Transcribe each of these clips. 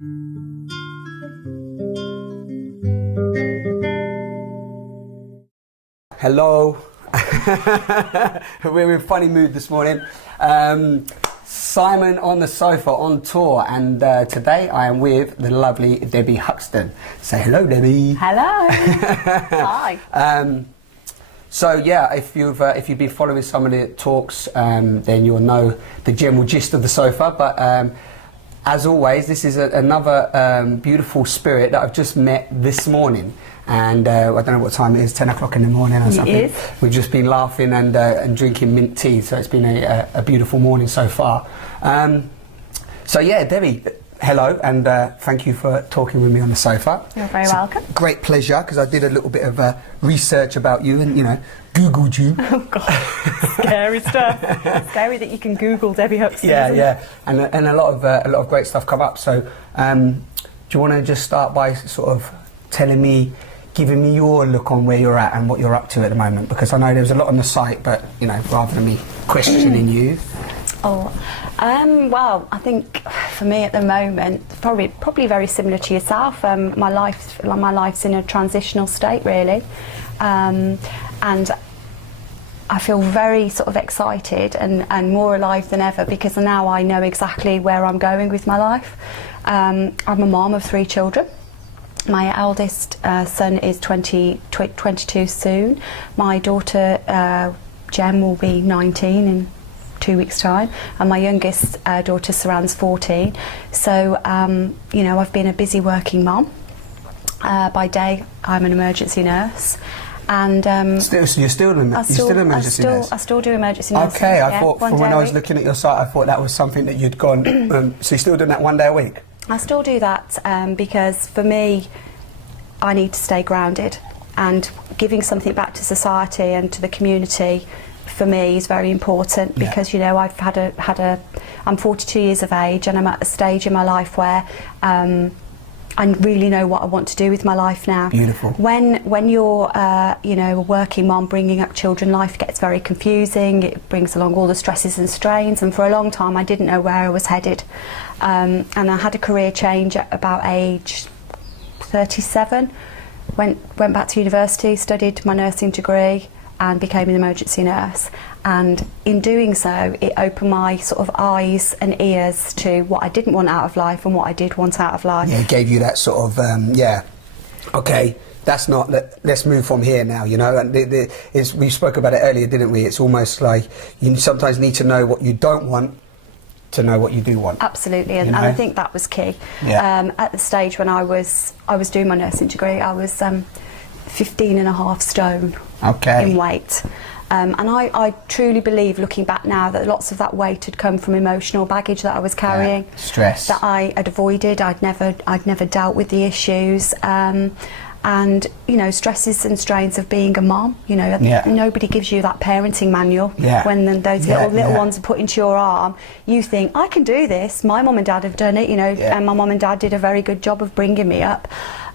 Hello. We're in funny mood this morning. Simon on the sofa on tour, and today I am with the lovely Debbie Huxton. Say hello, Debbie. Hello. Hi. So yeah, if you've been following some of the talks, then you'll know the general gist of the sofa. But as always, this is another beautiful spirit that I've just met this morning. And I don't know what time it is, 10 o'clock in the morning or something. It is. We've just been laughing and drinking mint tea, so it's been a beautiful morning so far. So yeah, Debbie, hello, and thank you for talking with me on the sofa. You're very welcome. Great pleasure, because I did a little bit of research about you and, Googled you. Oh God, scary stuff. Scary that you can Google Debbie Huxton. Yeah, and a lot of great stuff come up. So do you want to just start by sort of giving me your look on where you're at and what you're up to at the moment, because I know there's a lot on the site, but rather than me questioning you. Well, I think for me at the moment, probably very similar to yourself. My life's in a transitional state, really, and I feel very sort of excited and more alive than ever, because now I know exactly where I'm going with my life. I'm a mom of 3 children. My eldest son is 22 soon. My daughter Jem will be 19 in 2 weeks' time, and my youngest daughter Saran's 14. So I've been a busy working mom. By day I'm an emergency nurse, and so you're still an emergency nurse? I still do emergency nursing. Okay, I thought from when I was looking at your site, I thought that was something that you'd gone. So you're still doing that one day a week? I still do that because for me, I need to stay grounded, and giving something back to society and to the community for me is very important, because I've I'm 42 years of age, and I'm at a stage in my life where I really know what I want to do with my life now. Beautiful. When you're a working mom bringing up children, life gets very confusing. It brings along all the stresses and strains, and for a long time I didn't know where I was headed. And I had a career change at about age 37. Went back to university, studied my nursing degree, and became an emergency nurse. And in doing so, it opened my sort of eyes and ears to what I didn't want out of life and what I did want out of life. Yeah, it gave you that sort of okay, that's not, let's move from here now, and we spoke about it earlier, didn't we? It's almost like you sometimes need to know what you don't want to know what you do want. Absolutely, and I think that was key. Yeah. At the stage when I was doing my nursing degree, I was 15.5 stone in weight. And I truly believe, looking back now, that lots of that weight had come from emotional baggage that I was carrying. Stress. That I had avoided. I'd never dealt with the issues. And stresses and strains of being a mom. Nobody gives you that parenting manual. When those little ones are put into your arm, you think, I can do this. My mum and dad have done it, and my mum and dad did a very good job of bringing me up.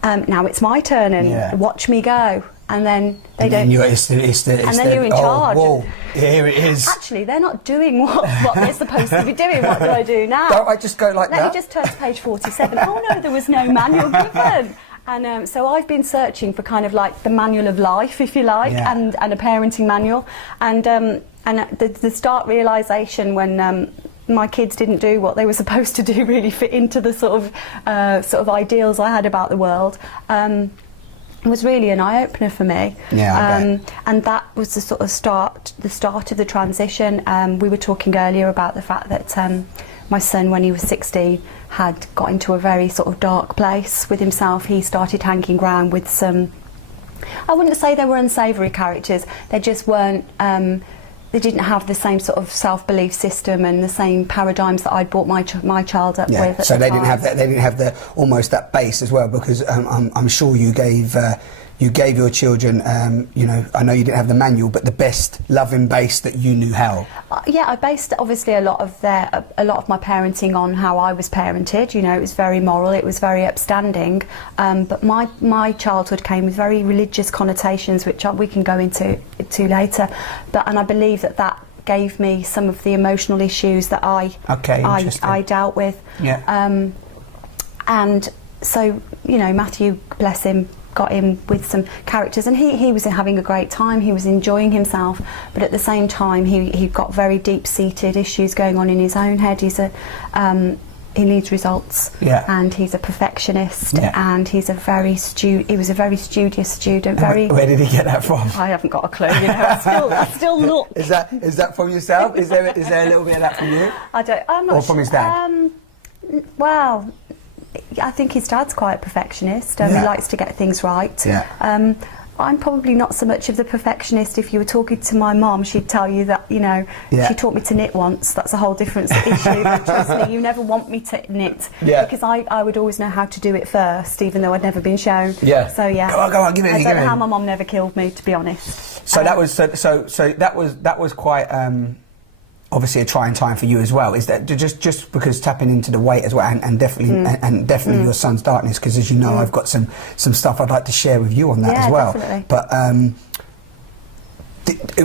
Now it's my turn, and watch me go. And then they don't. And then you're in charge. Whoa, here it is. Actually, they're not doing what they're supposed to be doing. What do I do now? Don't I just go like that? Let me just turn to page 47. Oh no, there was no manual given. And so I've been searching for kind of like the manual of life, if you like, and a parenting manual. And the stark realisation when my kids didn't do what they were supposed to do really fit into the sort of ideals I had about the world. Was really an eye-opener for me. And that was the sort of start of the transition. We were talking earlier about the fact that my son, when he was 16, had got into a very sort of dark place with himself. He started hanging around with some, I wouldn't say they were unsavoury characters, they just weren't, they didn't have the same sort of self-belief system and the same paradigms that I'd brought my child up with. So they didn't have that. They didn't have the almost that base as well, because I'm sure you gave your children, I know you didn't have the manual, but the best loving base that you knew how. I based obviously a lot of my parenting on how I was parented. It was very moral, it was very upstanding, but my childhood came with very religious connotations, which we can go into later. And I believe that gave me some of the emotional issues that I dealt with. And so, you know, Matthew, bless him, got in with some characters, and he was having a great time, he was enjoying himself, but at the same time he got very deep-seated issues going on in his own head. He needs results, and he's a perfectionist, and he was a very studious student. Where did he get that from? I haven't got a clue. You know, I still look. Is that from yourself? Is there a little bit of that from you? I'm not or from his dad? Well, I think his dad's quite a perfectionist. He likes to get things right. I'm probably not so much of the perfectionist. If you were talking to my mom, she'd tell you that, you know, she taught me to knit once. That's a whole different issue. But trust me, you never want me to knit, because I would always know how to do it first, even though I'd never been shown. So go on, give it. I don't know how my mom never killed me, to be honest. So that was quite obviously a trying time for you as well. Is that just because tapping into the weight as well, and definitely your son's darkness, because as you know, I've got some stuff I'd like to share with you on that as well. Definitely. But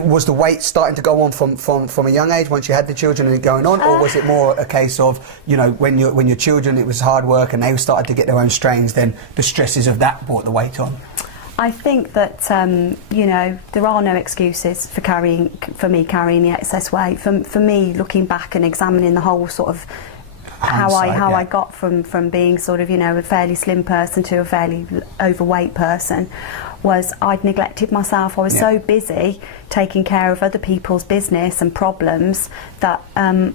was the weight starting to go on from a young age once you had the children and it going on, or was it more a case of, you know, when your children, it was hard work and they started to get their own strains, then the stresses of that brought the weight on? I think that you know, there are no excuses for me carrying the excess weight. For me, looking back and examining the whole sort of how I got from being sort of, you know, a fairly slim person to a fairly overweight person, was I'd neglected myself. I was so busy taking care of other people's business and problems that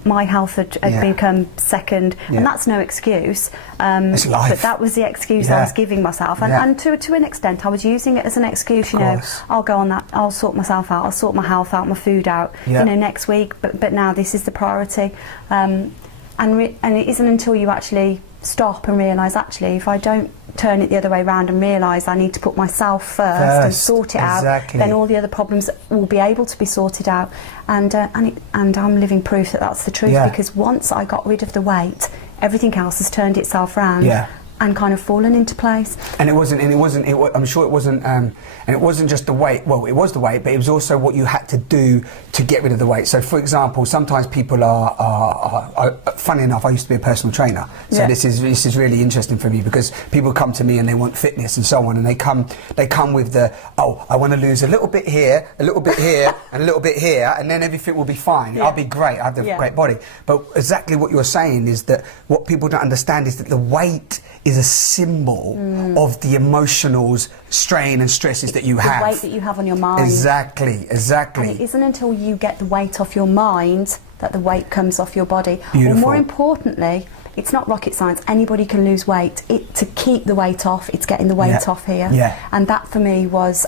my health had become second, and that's no excuse. It's life. But that was the excuse I was giving myself, and to an extent I was using it as an excuse. You know, I'll go on that, I'll sort myself out, I'll sort my health out, my food out, you know, next week. But now this is the priority, and it isn't until you actually stop and realise, actually, if I don't turn it the other way around and realise I need to put myself first and sort it out, then all the other problems will be able to be sorted out. And I'm living proof that that's the truth, because once I got rid of the weight, everything else has turned itself around. And kind of fallen into place. And I'm sure it wasn't, and it wasn't just the weight. Well, it was the weight, but it was also what you had to do to get rid of the weight. So, for example, sometimes people are funny enough, I used to be a personal trainer, so this is really interesting for me, because people come to me and they want fitness and so on, and they come with the, I want to lose a little bit here, a little bit here, and a little bit here, and then everything will be fine. I'll be great. I have a great body. But exactly what you're saying is that what people don't understand is that the weight is a symbol of the emotional strain and stresses that you have. The weight that you have on your mind. Exactly. And it isn't until you get the weight off your mind that the weight comes off your body. Beautiful. Or more importantly, it's not rocket science. Anybody can lose weight. To keep the weight off, it's getting the weight off here. And that for me was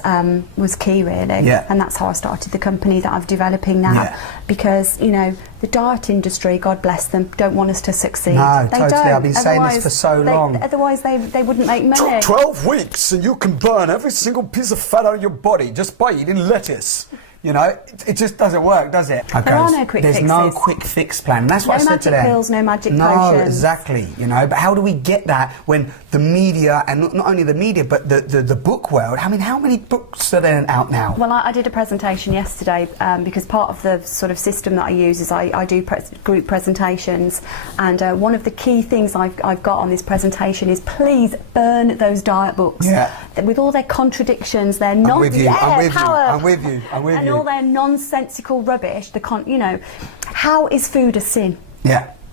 key, really. And that's how I started the company that I'm developing now. Because, you know, the diet industry, God bless them, don't want us to succeed. No, they totally. don't. I've been saying this for so long. Otherwise, they wouldn't make money. 12 weeks and you can burn every single piece of fat out of your body just by eating lettuce. You know, it just doesn't work, does it? There are no quick fixes. There's no quick fix plan. And that's what I said to them. No magic pills, no magic potions. No, exactly. You know, but how do we get that when the media, and not only the media, but the book world? I mean, how many books are there out now? Well, I did a presentation yesterday because part of the sort of system that I use is I do group presentations, and one of the key things I've got on this presentation is please burn those diet books. With all their contradictions, their I'm with you. I'm with you. And all their nonsensical rubbish, you know, how is food a sin?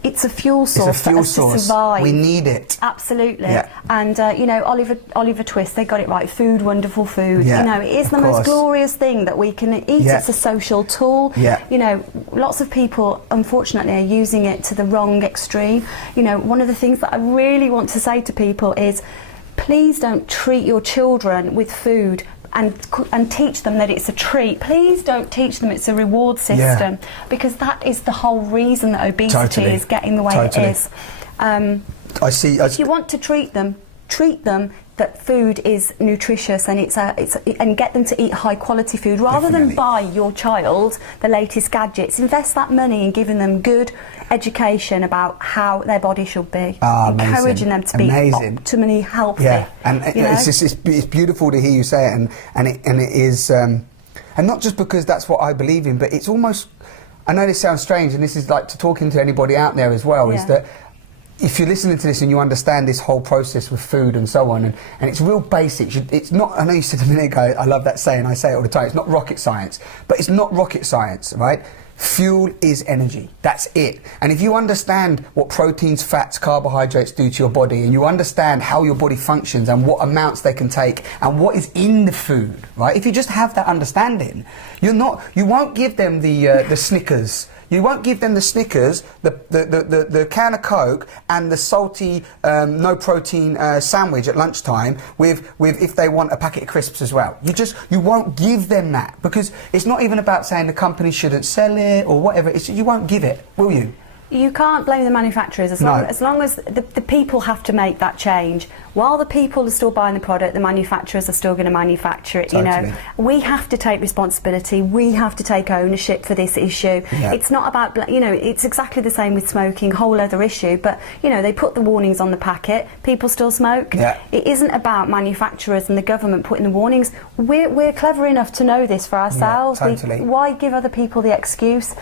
It's a fuel source for us to survive. We need it. Absolutely. And you know, Oliver Twist, they got it right. Food, wonderful food. You know, it is the most glorious thing that we can eat. It's a social tool. You know, lots of people, unfortunately, are using it to the wrong extreme. You know, one of the things that I really want to say to people is, please don't treat your children with food and teach them that it's a treat. Please don't teach them it's a reward system, because that is the whole reason that obesity is getting the way it is. If you want to treat them that food is nutritious and and get them to eat high quality food rather than buy your child the latest gadgets. Invest that money in giving them good education about how their body should be, encouraging them to be optimally healthy. And it's beautiful to hear you say it, and it is, and not just because that's what I believe in, but it's almost, I know this sounds strange, and this is like talking to anybody out there as well, is that if you're listening to this and you understand this whole process with food and so on, and it's real basics, it's not, I know you said a minute ago, I love that saying, I say it all the time, it's not rocket science, but it's not rocket science, right? Fuel is energy, that's it. And if you understand what proteins, fats, carbohydrates do to your body, and you understand how your body functions and what amounts they can take and what is in the food, right? If you just have that understanding, you won't give them the Snickers. You won't give them the Snickers, the can of Coke and the salty, no protein sandwich at lunchtime with if they want a packet of crisps as well. You won't give them that, because it's not even about saying the company shouldn't sell it or whatever. You won't give it, will you? You can't blame the manufacturers as long as the people have to make that change. While the people are still buying the product, the manufacturers are still going to manufacture it. Totally. You know, we have to take responsibility. We have to take ownership for this issue. Yeah. It's not about, you know, it's exactly the same with smoking, whole other issue. But you know, they put the warnings on the packet. People still smoke. Yeah. It isn't about manufacturers and the government putting the warnings. We're clever enough to know this for ourselves. Yeah, totally. Why give other people the excuse?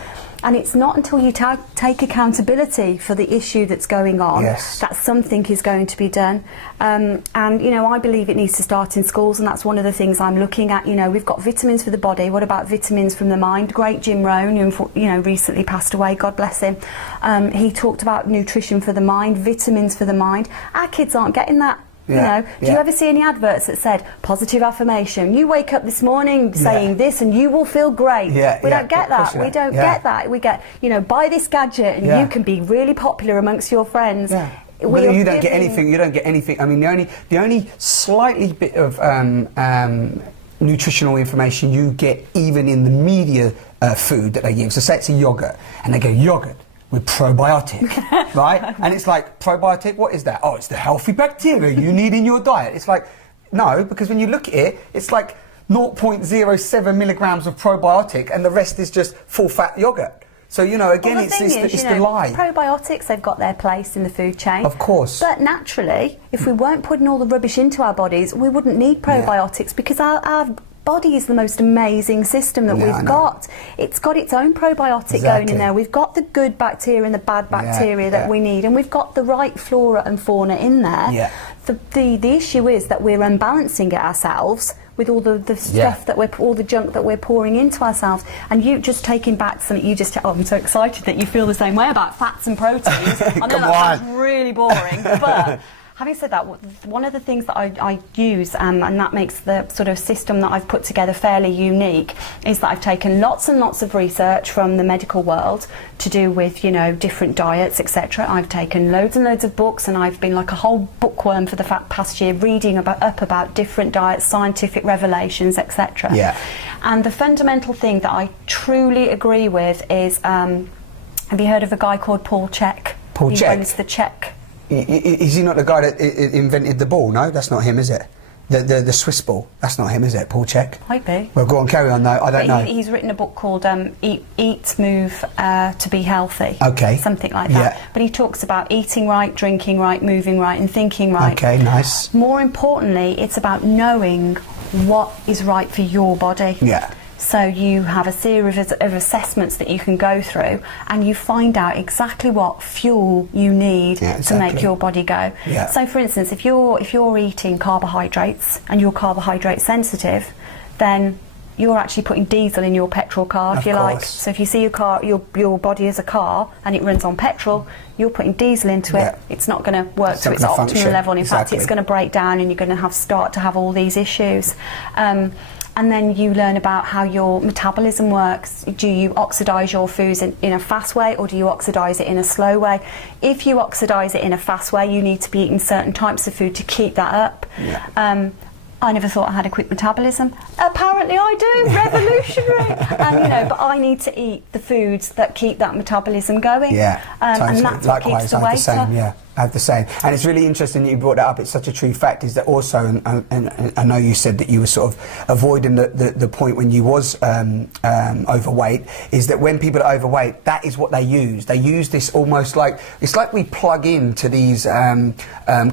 And it's not until you take accountability for the issue that's going on that something is going to be done. And, you know, I believe it needs to start in schools, and that's one of the things I'm looking at. You know, we've got vitamins for the body. What about vitamins from the mind? Great Jim Rohn, who, you know, recently passed away, God bless him. He talked about nutrition for the mind, vitamins for the mind. Our kids aren't getting that. You know, do you ever see any adverts that said positive affirmation? You wake up this morning saying this and you will feel great. We don't get that. We don't get that. We get, you know, buy this gadget and you can be really popular amongst your friends. But you don't get anything. You don't get anything. I mean, the only slightly bit of nutritional information you get even in the media food that they give. So say it's a yogurt, and they go yogurt with probiotic, right? And it's like, probiotic, what is that? Oh, it's the healthy bacteria you need in your diet. It's like, no, because when you look at it, it's like 0.07 milligrams of probiotic and the rest is just full fat yogurt. So, you know, again, it's the lie. Probiotics, they've got their place in the food chain. Of course. But naturally, if we weren't putting all the rubbish into our bodies, we wouldn't need probiotics because our body is the most amazing system that we've got. It's got its own probiotic going in there. We've got the good bacteria and the bad bacteria that we need, and we've got the right flora and fauna in there. The issue is that we're unbalancing it ourselves with all the stuff that all the junk that we're pouring into ourselves. And you just taking back something you just, I'm so excited that you feel the same way about fats and proteins. I know that sounds really boring, but having said that, one of the things that I use, and that makes the sort of system that I've put together fairly unique, is that I've taken lots and lots of research from the medical world to do with, you know, different diets, etc. I've taken loads and loads of books, and I've been like a whole bookworm for the past year, reading about different diets, scientific revelations, etc. And the fundamental thing that I truly agree with is, have you heard of a guy called Paul Chek? He runs the Czech. Is he not the guy that invented the ball? No, that's not him, is it? The Swiss ball. That's not him, is it? Paul Chek? Might be. Well, go on, carry on. No, I don't know. He's written a book called Eat, Move to Be Healthy. Okay. Something like that. But he talks about eating right, drinking right, moving right, and thinking right. Okay, nice. More importantly, it's about knowing what is right for your body. So you have a series of assessments that you can go through, and you find out exactly what fuel you need to make your body go. So for instance, if you're eating carbohydrates and you're carbohydrate sensitive, then you're actually putting diesel in your petrol car, if you like. So if you see your car, your body as a car and it runs on petrol, you're putting diesel into it. It's not going to work to its optimal level. In fact, it's going to break down, and you're going to start to have all these issues. And then you learn about how your metabolism works. Do you oxidise your foods in a fast way, or do you oxidise it in a slow way? If you oxidise it in a fast way, you need to be eating certain types of food to keep that up. I never thought I had a quick metabolism. Apparently I do, revolutionary. And you know, but I need to eat the foods that keep that metabolism going. Totally. And that's what keeps the weight up. I have the same. And it's really interesting that you brought that up. It's such a true fact, is that also, and I know you said that you were sort of avoiding the point when you was overweight, is that when people are overweight, that is what they use. They use this almost like, it's like we plug into these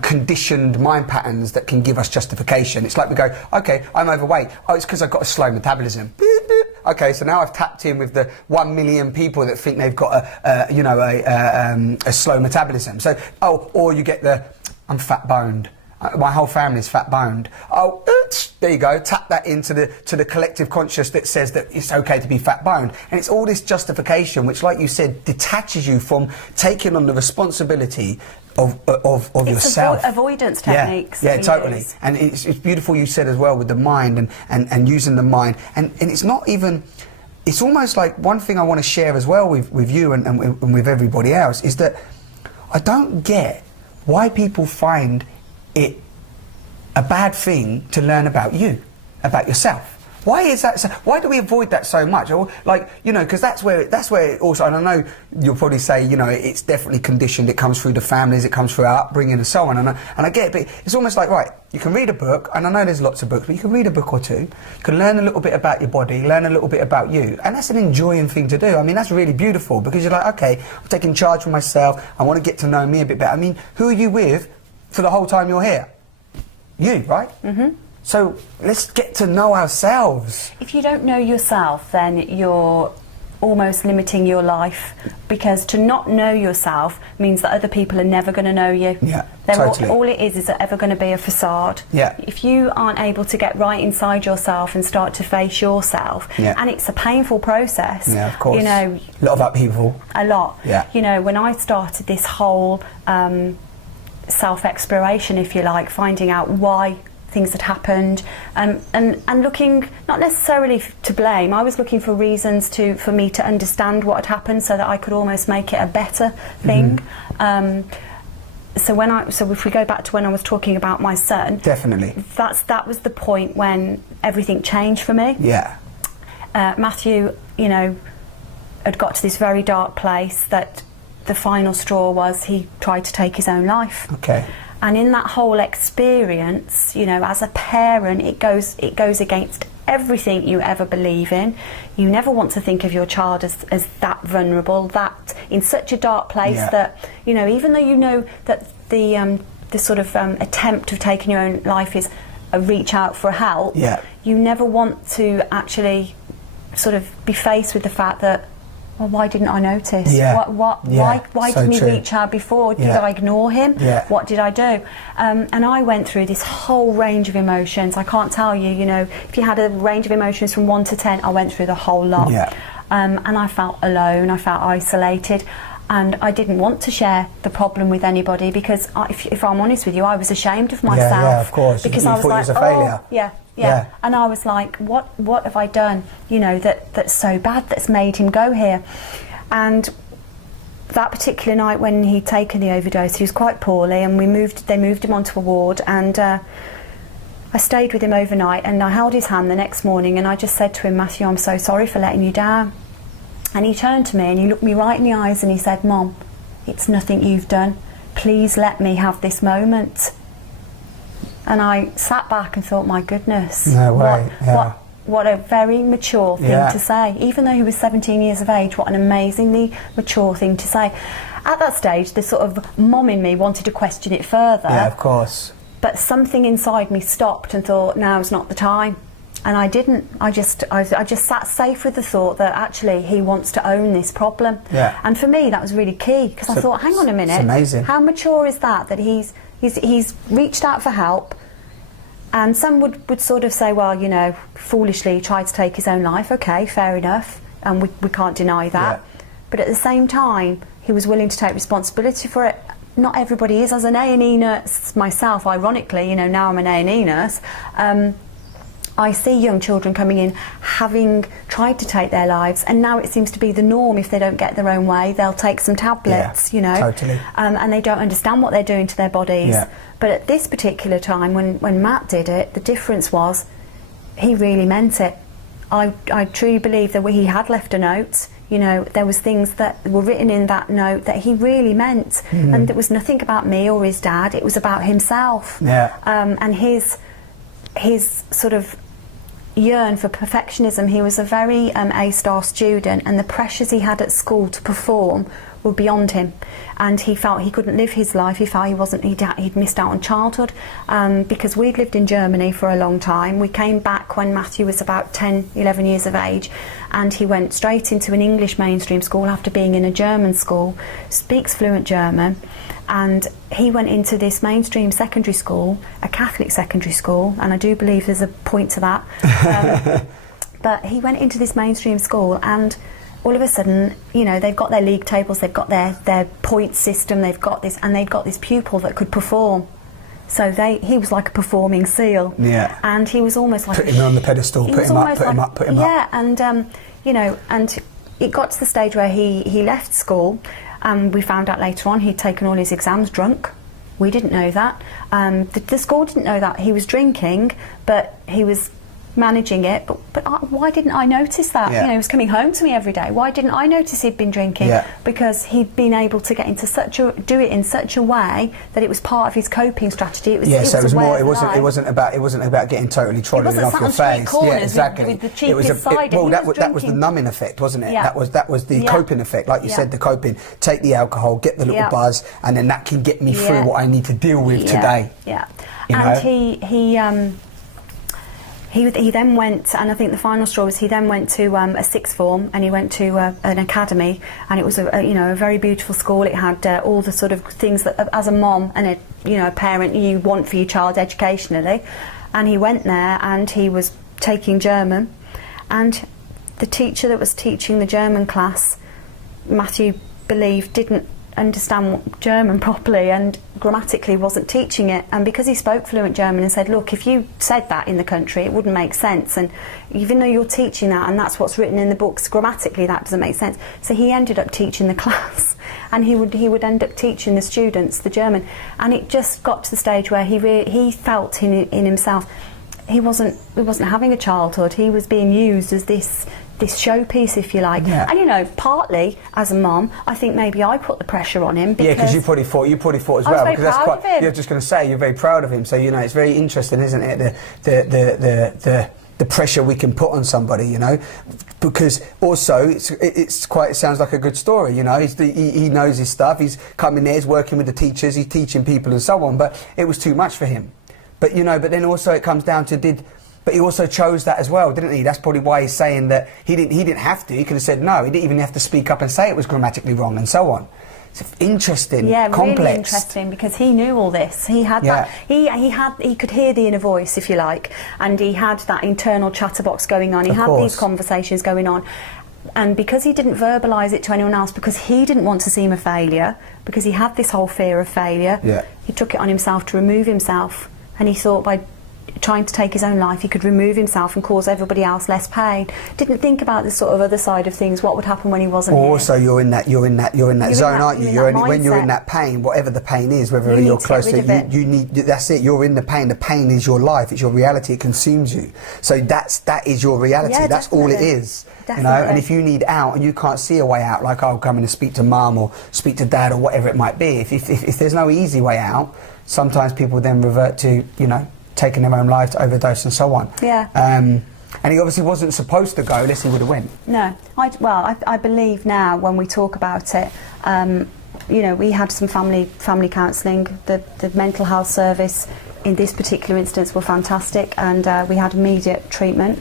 conditioned mind patterns that can give us justification. It's like we go, okay, I'm overweight. Oh, it's because I've got a slow metabolism. Boop, boop. Okay, so now I've tapped in with the 1 million people that think they've got a slow metabolism. So, or you get the, I'm fat boned. My whole family's fat boned. Oh, oops, there you go. Tap that into the collective conscious that says that it's okay to be fat boned. And it's all this justification, which, like you said, detaches you from taking on the responsibility of yourself. It's avoidance techniques. Yeah, totally. And it's beautiful you said as well with the mind and using the mind. And it's not even. It's almost like one thing I want to share as well with you and with everybody else is that I don't get why people find it a bad thing to learn about you, about yourself. Why is that? Why do we avoid that so much? Or like, you know, because that's where it also. And I know you'll probably say, you know, it's definitely conditioned. It comes through the families, it comes through our upbringing, and so on. And I get it, but it's almost like, right, you can read a book, and I know there's lots of books, but you can read a book or two. You can learn a little bit about your body, learn a little bit about you, and that's an enjoying thing to do. I mean, that's really beautiful because you're like, okay, I'm taking charge of myself. I want to get to know me a bit better. I mean, who are you with for the whole time you're here? You, right? Mm-hmm. So let's get to know ourselves. If you don't know yourself, then you're almost limiting your life, because to not know yourself means that other people are never going to know you. Yeah, totally. All it is ever going to be a facade. Yeah. If you aren't able to get right inside yourself and start to face yourself, and it's a painful process. Yeah, of course. You know, a lot of upheaval. A lot. Yeah. You know, when I started this whole self-exploration, if you like, finding out why things had happened, and looking not necessarily to blame. I was looking for reasons for me to understand what had happened, so that I could almost make it a better thing. Mm-hmm. So if we go back to when I was talking about my son, definitely, that was the point when everything changed for me. Yeah. Matthew, you know, had got to this very dark place that the final straw was he tried to take his own life. Okay. And in that whole experience, you know, as a parent, it goes against everything you ever believe in. You never want to think of your child as that vulnerable, that in such a dark place that, you know, even though you know that the sort of attempt of taking your own life is a reach out for help, you never want to actually sort of be faced with the fact that, well, why didn't I notice? Why so didn't he true. reach out before? Did I ignore him? What did I do? And I went through this whole range of emotions. I can't tell you, you know, if you had a range of emotions from 1 to 10, I went through the whole lot. And I felt alone, I felt isolated, and I didn't want to share the problem with anybody because, if I'm honest with you, I was ashamed of myself. Yeah, of course. Because you I was thought like, you was a failure. Yeah. And I was like, what have I done, you know, that's so bad, that's made him go here? And that particular night when he'd taken the overdose, he was quite poorly, and they moved him onto a ward, and I stayed with him overnight, and I held his hand the next morning, and I just said to him, Matthew, I'm so sorry for letting you down. And he turned to me and he looked me right in the eyes and he said, Mom, it's nothing you've done. Please let me have this moment. And I sat back and thought, my goodness, no way. what a very mature thing to say. Even though he was 17 years of age, what an amazingly mature thing to say. At that stage, the sort of mom in me wanted to question it further. Yeah, of course. But something inside me stopped and thought, now's not the time. And I didn't. I just sat safe with the thought that actually he wants to own this problem. Yeah. And for me, that was really key, because I thought, hang on a minute. It's amazing. How mature is that he's reached out for help? And some would sort of say, well, you know, foolishly he tried to take his own life. Okay, fair enough. And we can't deny that. Yeah. But at the same time, he was willing to take responsibility for it. Not everybody is. As an A&E nurse myself, ironically, you know, now I'm an A&E nurse, I see young children coming in having tried to take their lives, and now it seems to be the norm. If they don't get their own way, they'll take some tablets, you know, totally. And they don't understand what they're doing to their bodies. Yeah. But at this particular time, when Matt did it, the difference was he really meant it. I truly believe that he had left a note. You know, there was things that were written in that note that he really meant, and it was nothing about me or his dad. It was about himself, and his sort of yearn for perfectionism. He was a very A-star student, and the pressures he had at school to perform were beyond him, and he felt he couldn't live his life. He felt he'd missed out on childhood, because we'd lived in Germany for a long time. We came back when Matthew was about 10, 11 years of age, and he went straight into an English mainstream school after being in a German school, speaks fluent German, and he went into this mainstream secondary school, a Catholic secondary school, and I do believe there's a point to that. But he went into this mainstream school, and all of a sudden, you know, they've got their league tables, they've got their point system, they've got this, and they'd got this pupil that could perform. So he was like a performing seal. Yeah. And he was almost like... Put him on the pedestal, put him up, put him up, put him up. Yeah, and, you know, and it got to the stage where he left school, and we found out later on he'd taken all his exams drunk. We didn't know that. The school didn't know that. He was drinking, but he was managing it, but why didn't I notice that? Yeah. You know, he was coming home to me every day. Why didn't I notice he'd been drinking? Yeah. Because he'd been able to get into do it in such a way that it was part of his coping strategy. It was, yeah, so it was more. It wasn't about getting totally trodden off your face. Yeah, exactly. With the cheapest cider. Well, that was the numbing effect, wasn't it? Yeah. That was the coping effect, like you said. The coping. Take the alcohol, get the little buzz, and then that can get me through what I need to deal with today. Yeah. You and he then went, and I think the final straw was he then went to a sixth form, and he went to an academy, and it was a very beautiful school. It had all the sort of things that as a mom and a parent you want for your child educationally. And he went there, and he was taking German, and the teacher that was teaching the German class, Matthew believed, didn't understand German properly and grammatically wasn't teaching it, and because he spoke fluent German and said, look, if you said that in the country it wouldn't make sense, and even though you're teaching that and that's what's written in the books, grammatically that doesn't make sense. So he ended up teaching the class, and he would end up teaching the students the German, and it just got to the stage where he felt in himself he wasn't having a childhood. He was being used as this showpiece, if you like. Yeah. And you know, partly as a mum, I think maybe I put the pressure on him. Yeah, because you probably thought as well. Because that's quite. You're just going to say you're very proud of him. So you know, it's very interesting, isn't it? The pressure we can put on somebody, you know, because also it sounds like a good story, you know. He knows his stuff. He's coming there, he's working with the teachers, he's teaching people and so on. But it was too much for him. But you know, but then also it comes down to But he also chose that as well, didn't he? That's probably why he's saying that he didn't have to. He could have said no. He didn't even have to speak up and say it was grammatically wrong and so on. It's interesting, complex. Really interesting, because he knew all this. He had that. He could hear the inner voice, if you like, and he had that internal chatterbox going on. He had these conversations going on. And because he didn't verbalise it to anyone else, because he didn't want to seem a failure, because he had this whole fear of failure, he took it on himself to remove himself. And he thought by trying to take his own life, he could remove himself and cause everybody else less pain. Didn't think about the sort of other side of things. What would happen when he wasn't here? Also, you're in that zone, aren't you? When you're in that pain, whatever the pain is, whether you're close to it, you need. That's it. You're in the pain. The pain is your life. It's your reality. It consumes you. So that is your reality. Yeah, that's all it is. Definitely. You know. And if you need out and you can't see a way out, like I'll come in and speak to mum or speak to dad or whatever it might be. If there's no easy way out, sometimes people then revert to taking their own life to overdose and so on. Yeah. And he obviously wasn't supposed to go unless he would have went. No. I believe now when we talk about it, we had some family counselling. The mental health service in this particular instance were fantastic, and we had immediate treatment.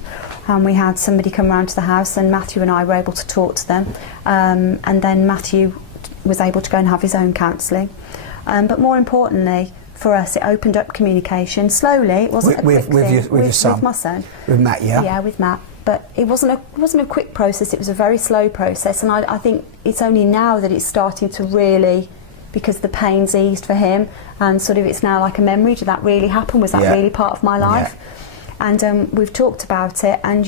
And we had somebody come round to the house, and Matthew and I were able to talk to them. And then Matthew was able to go and have his own counselling. But more importantly, for us, it opened up communication slowly. It wasn't a quick thing. With your son, with my son, with Matt, yeah, with Matt. But it wasn't a quick process. It was a very slow process, and I think it's only now that it's starting to really, because the pain's eased for him, and sort of it's now like a memory. Did that really happen? Was that really part of my life? Yeah. And we've talked about it, and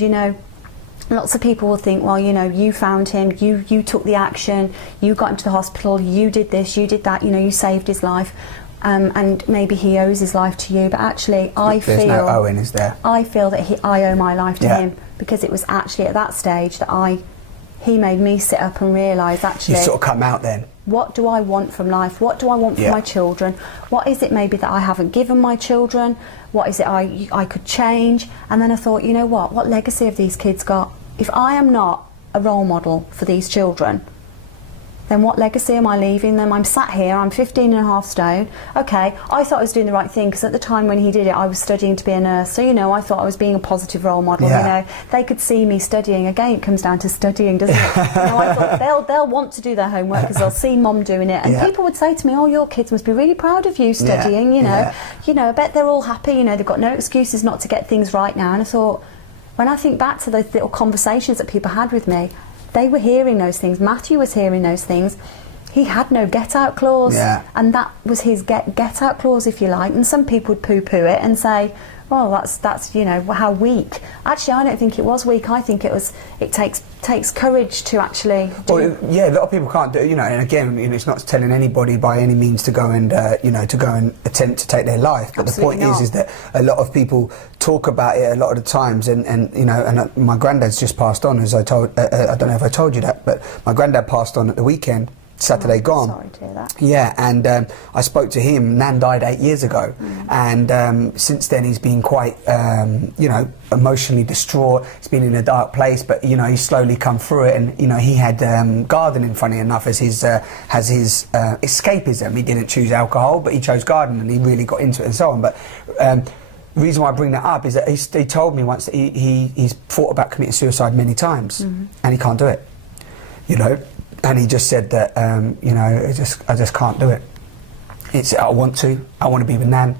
lots of people will think, well, you found him, you took the action, you got him to the hospital, you did this, you did that, you saved his life. And maybe he owes his life to you, but actually There's no owing, is there? I feel that I owe my life to him, because it was actually at that stage that he made me sit up and realise, actually, you sort of come out then. What do I want from life? What do I want for my children? What is it maybe that I haven't given my children? What is it I could change? And then I thought, you know what legacy have these kids got? If I am not a role model for these children, then what legacy am I leaving them? I'm sat here, I'm 15 and a half stone. Okay, I thought I was doing the right thing, because at the time when he did it, I was studying to be a nurse. So, you know, I thought I was being a positive role model. You know, they could see me studying. Again, it comes down to studying, doesn't it? You know, I thought they'll want to do their homework because they'll see mum doing it. And people would say to me, oh, your kids must be really proud of you studying, you know. You know, I bet they're all happy, you know, they've got no excuses not to get things right now. And I thought, when I think back to those little conversations that people had with me, they were hearing those things. Matthew was hearing those things. He had no get-out clause, and that was his get-out clause, if you like. And some people would poo-poo it and say, well, that's you know, how weak. Actually, I don't think it was weak. I think it takes courage to actually do. Well, yeah, a lot of people can't do, you know, and again, you know, it's not telling anybody by any means to go and you know, to go and attempt to take their life. But Absolutely the point is that a lot of people talk about it a lot of the times, and you know, and my granddad's just passed on, as I told. I don't know if I told you that, but my granddad passed on at the weekend. Saturday gone. Sorry to hear that. Yeah, and I spoke to him. Nan died 8 years ago, and since then he's been quite, you know, emotionally distraught. He's been in a dark place, but you know, he's slowly come through it. And you know, he had gardening, funny enough, as his escapism. He didn't choose alcohol, but he chose gardening, and he really got into it and so on. But the reason why I bring that up is that he told me once that he's thought about committing suicide many times, and he can't do it. You know. And he just said that, you know, I just can't do it. I want to be with Nan,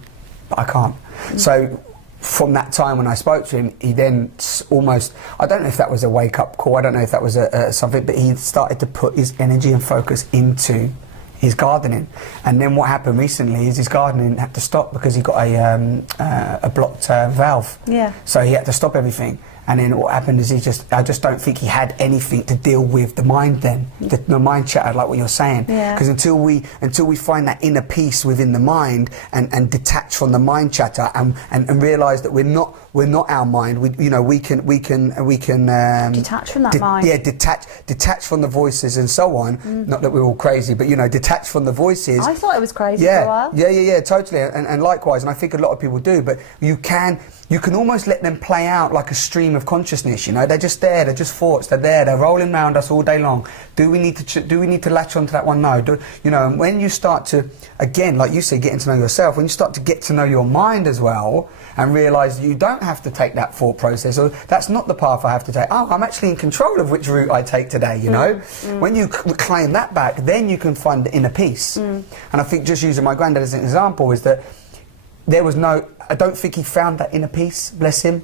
but I can't. So from that time when I spoke to him, he then almost, I don't know if that was a wake-up call, I don't know if that was something, but he started to put his energy and focus into his gardening. And then what happened recently is his gardening had to stop because he got a blocked valve. Yeah. So he had to stop everything. And then what happened is I just don't think he had anything to deal with the mind then, the mind chatter, like what you're saying. Because until we find that inner peace within the mind and detach from the mind chatter and realise that we're not our mind. We can detach from that mind. Yeah, detach from the voices and so on. Not that we're all crazy, but you know, detach from the voices. I thought it was crazy for a while. Yeah, totally, and likewise, and I think a lot of people do. But you can almost let them play out like a stream of consciousness. You know, they're just there. They're just thoughts. They're there. They're rolling around us all day long. Do we need to latch onto that one? No. You know, and when you start to, again, like you say, getting to know yourself. When you start to get to know your mind as well, and realise you don't have to take that thought process, or that's not the path I have to take. Oh, I'm actually in control of which route I take today. You know, when you claim that back, then you can find the inner peace. And I think, just using my granddad as an example, is that there was no. I don't think he found that inner peace. Bless him.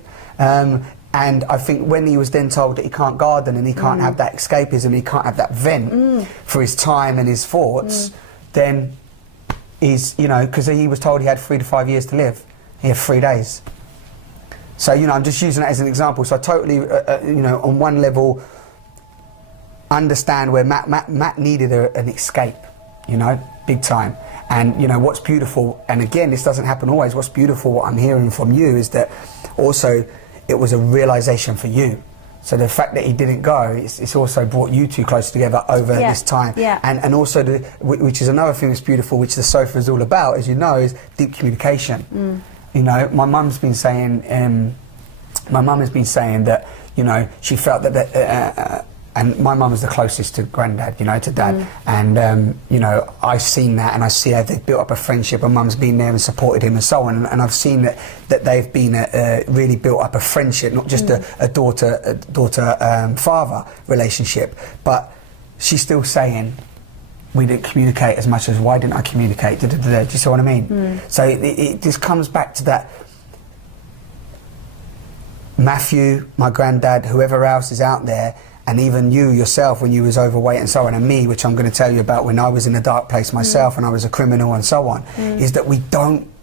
And I think when he was then told that he can't garden and he can't have that escapism, he can't have that vent for his time and his thoughts, then he's, you know, because he was told he had 3 to 5 years to live. He had 3 days. So, you know, I'm just using that as an example. So I totally, you know, on one level, understand where Matt needed an escape, you know, big time. And, you know, what's beautiful, and again, this doesn't happen always, what's beautiful, what I'm hearing from you, is that also it was a realisation for you. So the fact that he didn't go, it's also brought you two close together over this time. Yeah. And also, which is another thing that's beautiful, which the sofa is all about, as you know, is deep communication. You know, my mum's been saying, that, you know, she felt that and my mum is the closest to granddad, you know, to dad. And, you know, I've seen that, and I see how they've built up a friendship, and mum's been there and supported him and so on. And I've seen that they've been really built up a friendship, not just a daughter-father relationship. But she's still saying, we didn't communicate as much as, why didn't I communicate? Do you see what I mean? So it just comes back to that. Matthew, my granddad, whoever else is out there, and even you yourself when you was overweight and so on, and me, which I'm going to tell you about when I was in a dark place myself and I was a criminal and so on, is that we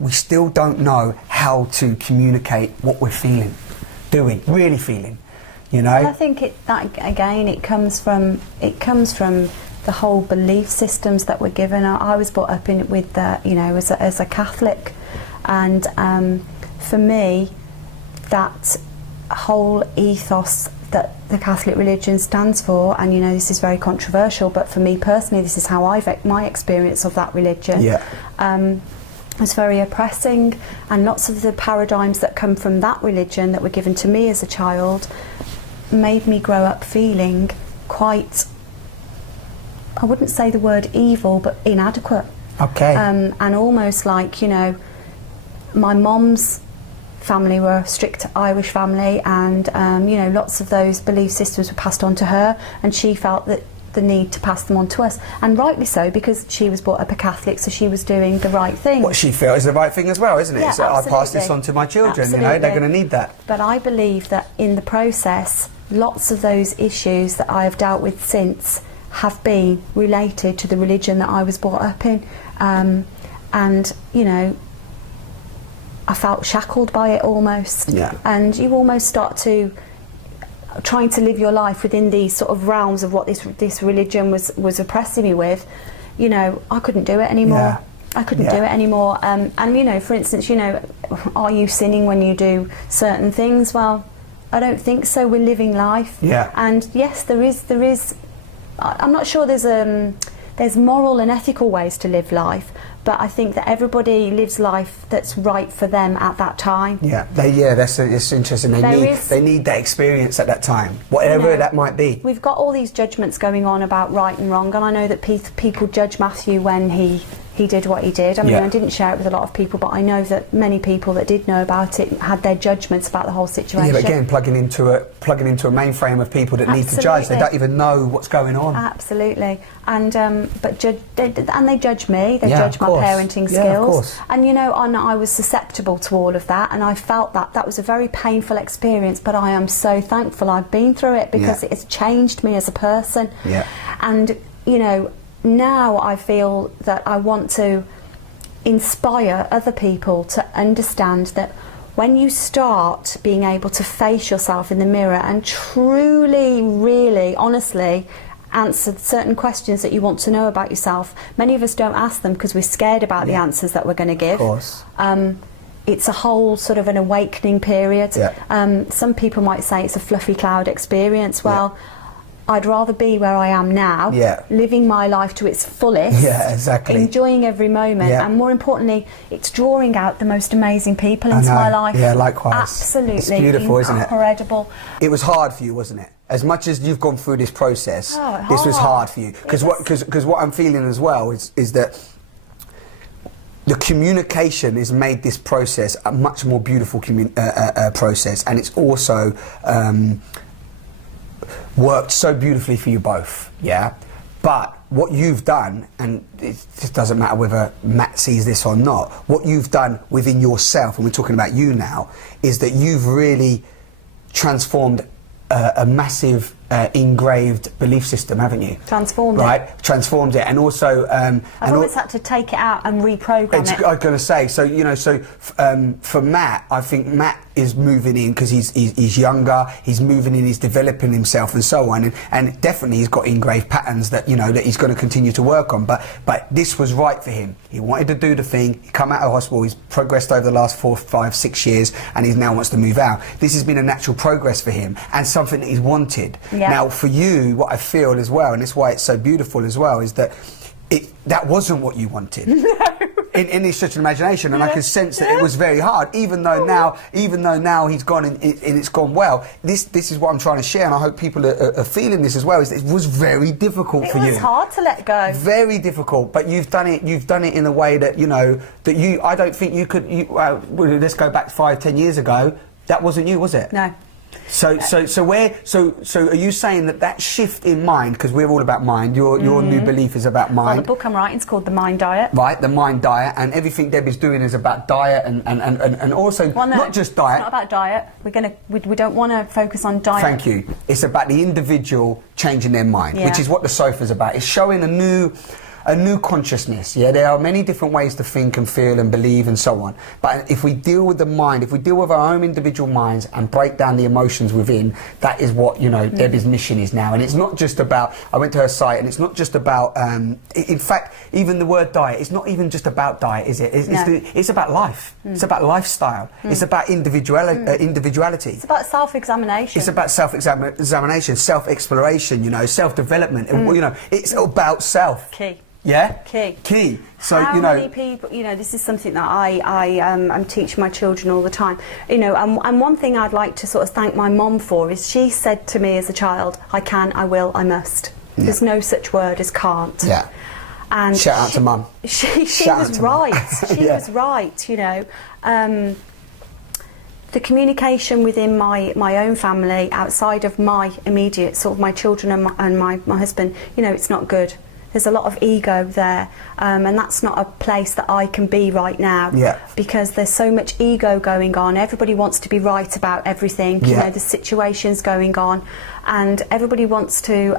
still don't know how to communicate what we're feeling. Do we? Really feeling, you know? Well, I think it comes from the whole belief systems that we're given. I was brought up with you know, as a Catholic, and for me, that whole ethos that the Catholic religion stands for, and you know, this is very controversial, but for me personally, this is how my experience of that religion. It's very oppressing, and lots of the paradigms that come from that religion that were given to me as a child made me grow up feeling quite I wouldn't say the word evil, but inadequate. Okay. And almost like, you know, my mom's family were a strict Irish family, and you know, lots of those belief systems were passed on to her, and she felt that the need to pass them on to us, and rightly so, because she was brought up a Catholic, so she was doing the right thing. What she felt is the right thing as well, isn't it? Yeah, So I pass this absolutely. on to my children, Absolutely. you know, they're going to need that. But I believe that in the process, lots of those issues that I have dealt with since have been related to the religion that I was brought up in, and you know, I felt shackled by it almost. Yeah. And you almost start to trying to live your life within these sort of realms of what this religion was oppressing me with. You know, I couldn't do it anymore. Yeah. I couldn't do it anymore. And you know, for instance, you know, are you sinning when you do certain things? Well, I don't think so. We're living life. Yeah. And yes, there is. I'm not sure there's moral and ethical ways to live life, but I think that everybody lives life that's right for them at that time. Yeah, it's interesting. They need that experience at that time, whatever You know, that might be. We've got all these judgments going on about right and wrong, and I know that people judge Matthew when he did what he did. I mean, I didn't share it with a lot of people, but I know that many people that did know about it had their judgments about the whole situation. Yeah, but again, plugging into a mainframe of people that need to judge. They don't even know what's going on. Absolutely. And they judge me. They judge my parenting skills. Yeah, of course. And you know, I was susceptible to all of that, and I felt that was a very painful experience. But I am so thankful I've been through it, because it has changed me as a person. Yeah. And you know, now I feel that I want to inspire other people to understand that when you start being able to face yourself in the mirror and truly, really, honestly answer certain questions that you want to know about yourself, many of us don't ask them because we're scared about the answers that we're going to give. Of course. It's a whole sort of an awakening period. Yeah. Some people might say it's a fluffy cloud experience. Well, I'd rather be where I am now, living my life to its fullest, enjoying every moment, and more importantly, it's drawing out the most amazing people into my life. Yeah, likewise. Absolutely. It's beautiful, isn't it? Incredible. It was hard for you, wasn't it? As much as you've gone through this process, this was hard for you. Because what I'm feeling as well is that the communication has made this process a much more beautiful process, and it's also worked so beautifully for you both, but what you've done, and it just doesn't matter whether Matt sees this or not, what you've done within yourself, and we're talking about you now, is that you've really transformed a massive engraved belief system, haven't you? Transformed it. Transformed it, and also I've always had to take it out and reprogram it. I was going to say, so you know, for Matt, I think Matt is moving in because he's younger, he's moving in, he's developing himself and so on, and definitely he's got engraved patterns that, you know, that he's going to continue to work on. But this was right for him. He wanted to do the thing. He come out of hospital. He's progressed over the last 4, 5, 6 years, and he now wants to move out. This has been a natural progress for him and something that he's wanted. Yeah. Now, for you, what I feel as well, and it's why it's so beautiful as well, is that that wasn't what you wanted. No. In any stretch of imagination, and I can sense that it was very hard. Even though now he's gone and it's gone well. This is what I'm trying to share, and I hope people are feeling this as well. Is that it was very difficult for you. It was hard to let go. Very difficult, but you've done it. You've done it in a way that you know that you. I don't think you could. Let's go back 5, 10 years ago. That wasn't you, was it? No. So are you saying that shift in mind, because we're all about mind, your new belief is about mind? Well, the book I'm writing is called The Mind Diet. Right, The Mind Diet, and everything Debbie's doing is about diet and also not just diet. It's not about diet. We don't want to focus on diet. Thank you. It's about the individual changing their mind, which is what the sofa's about. It's showing a new consciousness. There are many different ways to think and feel and believe and so on, but if we deal with the mind, if we deal with our own individual minds and break down the emotions within, that is what, you know, Debbie's mission is now. And it's not just about, I went to her site, and it's not just about in fact, even the word diet, it's not even just about diet, is it? It's about life. It's about lifestyle. It's about individuality. It's about self-examination. It's about self-examination, self-exploration, you know, self-development. You know, it's about self. Key. Yeah? Key. So, how you know, many people, you know, this is something that I'm teaching my children all the time, you know, and one thing I'd like to sort of thank my mom for is she said to me as a child, I can, I will, I must. There's no such word as can't. Yeah. And shout out to Mum. She was right. She was right. You know, the communication within my own family, outside of my immediate sort of my children and my husband, you know, it's not good. There's a lot of ego there, and that's not a place that I can be right now. Yeah. Because there's so much ego going on. Everybody wants to be right about everything. You know, the situations going on, and everybody wants to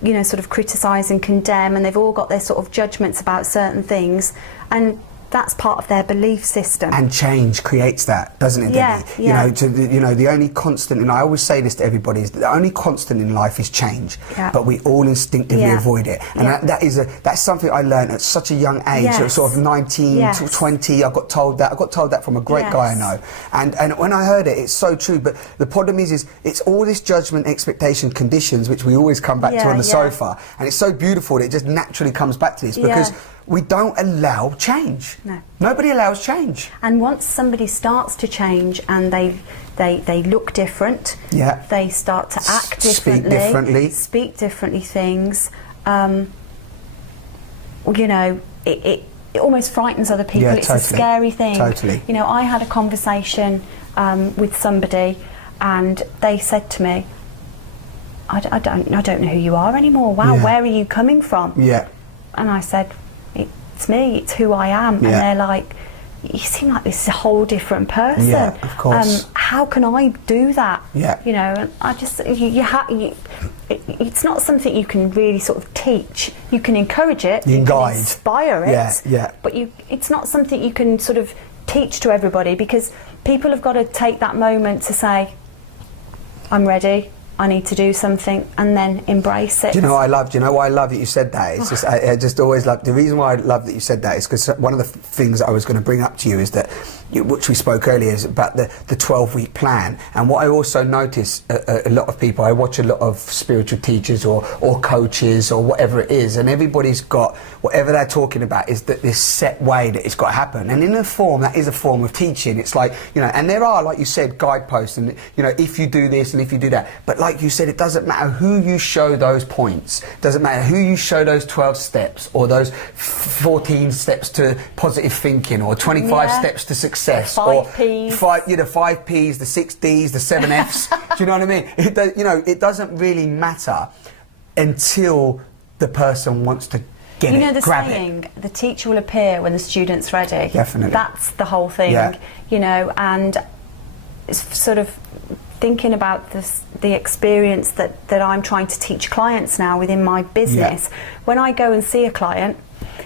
you know, sort of criticise and condemn, and they've all got their sort of judgments about certain things, and that's part of their belief system. And change creates that, doesn't it, Debbie? Yeah. You know, the only constant, and I always say this to everybody, is that the only constant in life is change. Yeah. But we all instinctively avoid it. And that's something I learned at such a young age. Yes. At sort of 19 to 20, I got told that from a great guy I know. And when I heard it, it's so true. But the problem is it's all this judgment, expectation, conditions, which we always come back to on the sofa. And it's so beautiful that it just naturally comes back to this, because we don't allow change. No. Nobody allows change. And once somebody starts to change and they look different, they start to act differently, speak differently things, you know, it almost frightens other people. It's a scary thing. Totally. You know, I had a conversation with somebody, and they said to me, I don't know who you are anymore. Wow, where are you coming from? Yeah. And I said, it's me, it's who I am. And they're like, you seem like this whole different person. Yeah, of course. How can I do that? Yeah. You know, and I just, it's not something you can really sort of teach. You can encourage it, you can guide, inspire it, but it's not something you can sort of teach to everybody, because people have got to take that moment to say, I'm ready, I need to do something, and then embrace it. Do you know what I love? Do you know why I love that you said that? It's just, I just always love, the reason why I love that you said that is because one of the things that I was going to bring up to you is that, which we spoke earlier, is about the 12-week plan. And what I also notice, a lot of people, I watch a lot of spiritual teachers or coaches or whatever it is, and everybody's got, whatever they're talking about is that this set way that it's got to happen. And in a form, that is a form of teaching. It's like, you know, and there are, like you said, guideposts, and, you know, if you do this and if you do that. But like you said, it doesn't matter who you show those points. It doesn't matter who you show those 12 steps or those 14 steps to positive thinking or 25 steps to success. Five Ps. The 5 Ps, the 6 Ds, the 7 Fs. Do you know what I mean? It doesn't really matter until the person wants to get it, you know the grab saying, it. The teacher will appear when the student's ready. Definitely. That's the whole thing, you know, and it's sort of thinking about the experience that I'm trying to teach clients now within my business. When I go and see a client,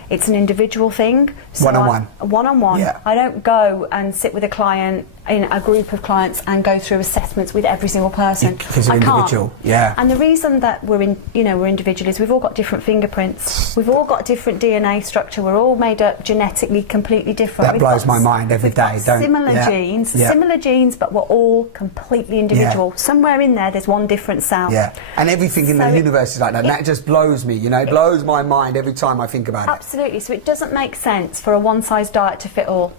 it's an individual thing. So one-on-one. One-on-one. Yeah. I don't go and sit with a client in a group of clients and go through assessments with every single person. Because you're individual. Yeah. And the reason that we're individual is we've all got different fingerprints. We've all got different DNA structure. We're all made up genetically completely different. That blows my mind every day. Similar genes, but we're all completely individual. Yeah. Somewhere in there, there's one different cell. Yeah. And everything in the universe is like that. And that just blows me. You know, it blows my mind every time I think about it. Absolutely. So it doesn't make sense for a one-size diet to fit all.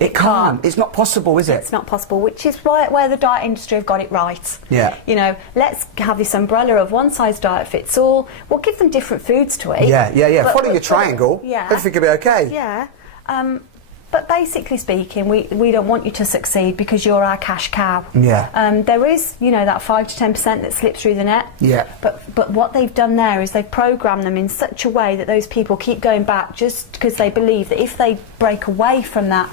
It can't. It's not possible, is it? It's not possible, which is where the diet industry have got it right. Yeah. You know, let's have this umbrella of one-size diet fits all. We'll give them different foods to eat. Yeah. Follow your triangle. Everything will be okay. Yeah. But basically speaking, we don't want you to succeed because you're our cash cow. Yeah. There is, you know, that 5 to 10% that slips through the net. Yeah. But what they've done there is they've programmed them in such a way that those people keep going back just because they believe that if they break away from that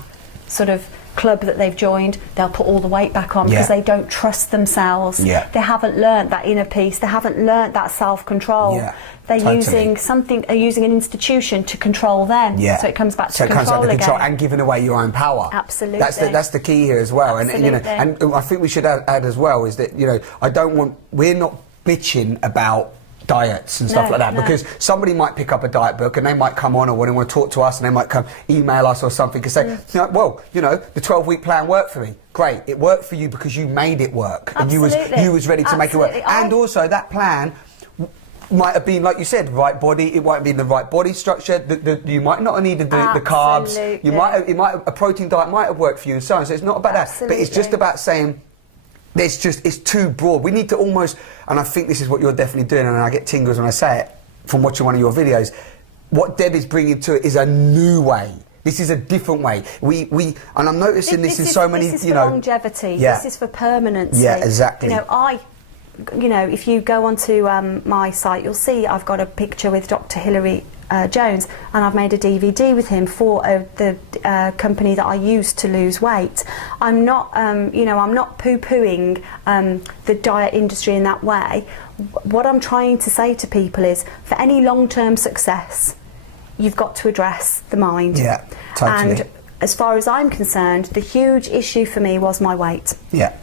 sort of club that they've joined, they'll put all the weight back on because they don't trust themselves. They haven't learnt that inner peace. They haven't learnt that self-control. They're using an institution to control them. So it comes back to control again. And giving away your own power. Absolutely. That's the key here as well. Absolutely. And you know, and I think we should add as well is that, you know, we're not bitching about diets and stuff like that, because somebody might pick up a diet book and they might come on, or when they want to talk to us, and they might come email us or something and say, well, you know, the 12-week plan worked for me. Great, it worked for you because you made it work. Absolutely. And you was ready to make it work. And also that plan might have been, like you said, right body. It might have been the right body structure. You might not have needed the carbs. You might a protein diet might have worked for you and so on. So it's not about that, but it's just about saying, it's too broad. We need to almost, and I think this is what you're definitely doing, and I get tingles when I say it from watching one of your videos. What Debbie's bringing to it is a new way. This is a different way. And I'm noticing this in so many, This is for longevity. Yeah. This is for permanency. Yeah, exactly. If you go onto my site, you'll see I've got a picture with Dr. Hilary Jones, and I've made a DVD with him for the company that I use to lose weight. I'm not, I'm not poo-pooing the diet industry in that way. What I'm trying to say to people is, for any long-term success, you've got to address the mind. Yeah, totally. And as far as I'm concerned, the huge issue for me was my weight. Yeah.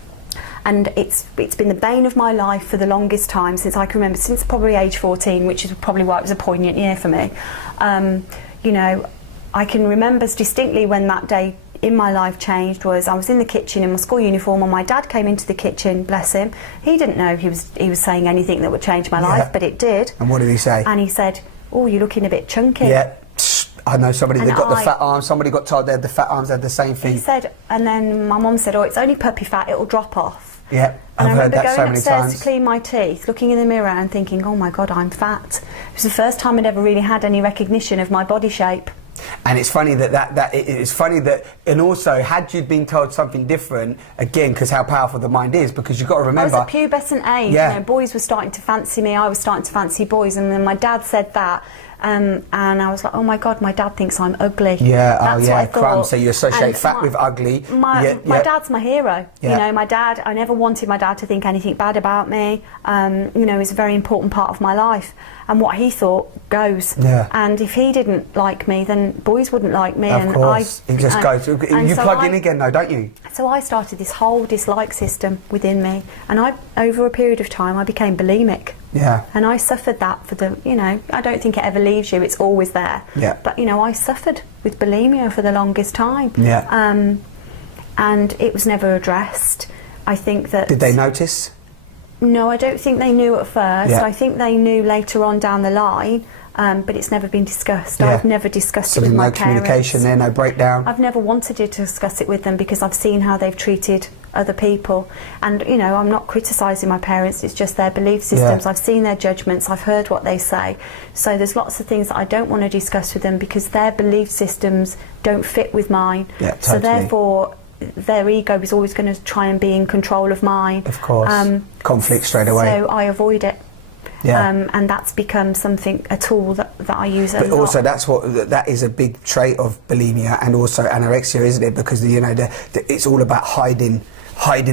And it's been the bane of my life for the longest time, since I can remember, since probably age 14, which is probably why it was a poignant year for me. I can remember distinctly when that day in my life changed. Was I was in the kitchen in my school uniform, and my dad came into the kitchen, bless him. He didn't know he was saying anything that would change my life, but it did. And what did he say? And he said, "Oh, you're looking a bit chunky." Yeah. I know somebody that got the fat arms. Somebody got told they had the fat arms. They had the same thing. He said, and then my mum said, "Oh, it's only puppy fat. It'll drop off." Yeah, And I've I heard remember that going so many upstairs times. to clean my teeth, looking in the mirror and thinking, "Oh my God, I'm fat." It was the first time I'd ever really had any recognition of my body shape. And it's funny it's funny that, and also, had you been told something different, again, because how powerful the mind is, because you've got to remember, I was at pubescent age. Yeah. Boys were starting to fancy me. I was starting to fancy boys, and then my dad said that. And I was like, "Oh my God, my dad thinks I'm ugly." Yeah, That's what I thought. crumbs. So you associate And fat with ugly. My dad's my hero. Yeah. My dad, I never wanted my dad to think anything bad about me. He's a very important part of my life. And what he thought goes. Yeah. And if he didn't like me, then boys wouldn't like me. Of course. It just goes. You plug in again though, don't you? So I started this whole dislike system within me. And over a period of time, I became bulimic. Yeah. And I suffered that for I don't think it ever leaves you, it's always there. Yeah. But, I suffered with bulimia for the longest time. Yeah. And it was never addressed. I think that... Did they notice? No, I don't think they knew at first. Yeah. I think they knew later on down the line, but it's never been discussed. Yeah. I've never discussed So it with no my parents. communication there, no breakdown? I've never wanted to discuss it with them because I've seen how they've treated other people. And, I'm not criticising my parents, it's just their belief systems. Yeah. I've seen their judgments, I've heard what they say. So there's lots of things that I don't want to discuss with them because their belief systems don't fit with mine. Yeah, totally. So therefore, their ego is always going to try and be in control of mine. Of course. Conflict straight away. So I avoid it. Yeah. And that's become a tool that I use a lot. But also that is a big trait of bulimia and also anorexia, isn't it? Because it's all about hiding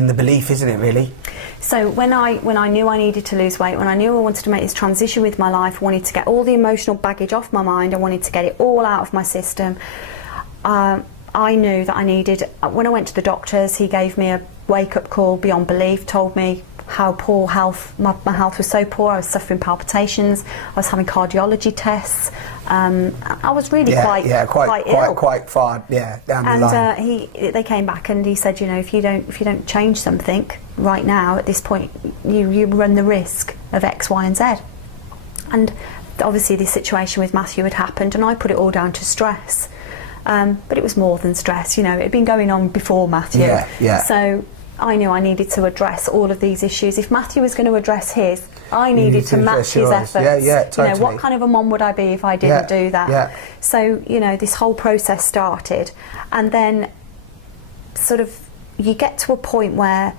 the belief, isn't it, really? So when I knew I needed to lose weight, when I knew I wanted to make this transition with my life, I wanted to get all the emotional baggage off my mind, I wanted to get it all out of my system, I knew that I needed, when I went to the doctors, he gave me a wake-up call beyond belief, told me how poor health, my health was so poor, I was suffering palpitations, I was having cardiology tests, I was really quite ill. Quite far down the line. And they came back and he said, if you don't change something right now at this point, you run the risk of X, Y and Z. And obviously this situation with Matthew had happened and I put it all down to stress. But it was more than stress, it had been going on before Matthew. Yeah. So I knew I needed to address all of these issues. If Matthew was going to address his, I needed to match his efforts. Yeah, totally. What kind of a mom would I be if I didn't do that? Yeah. So, this whole process started. And then sort of you get to a point where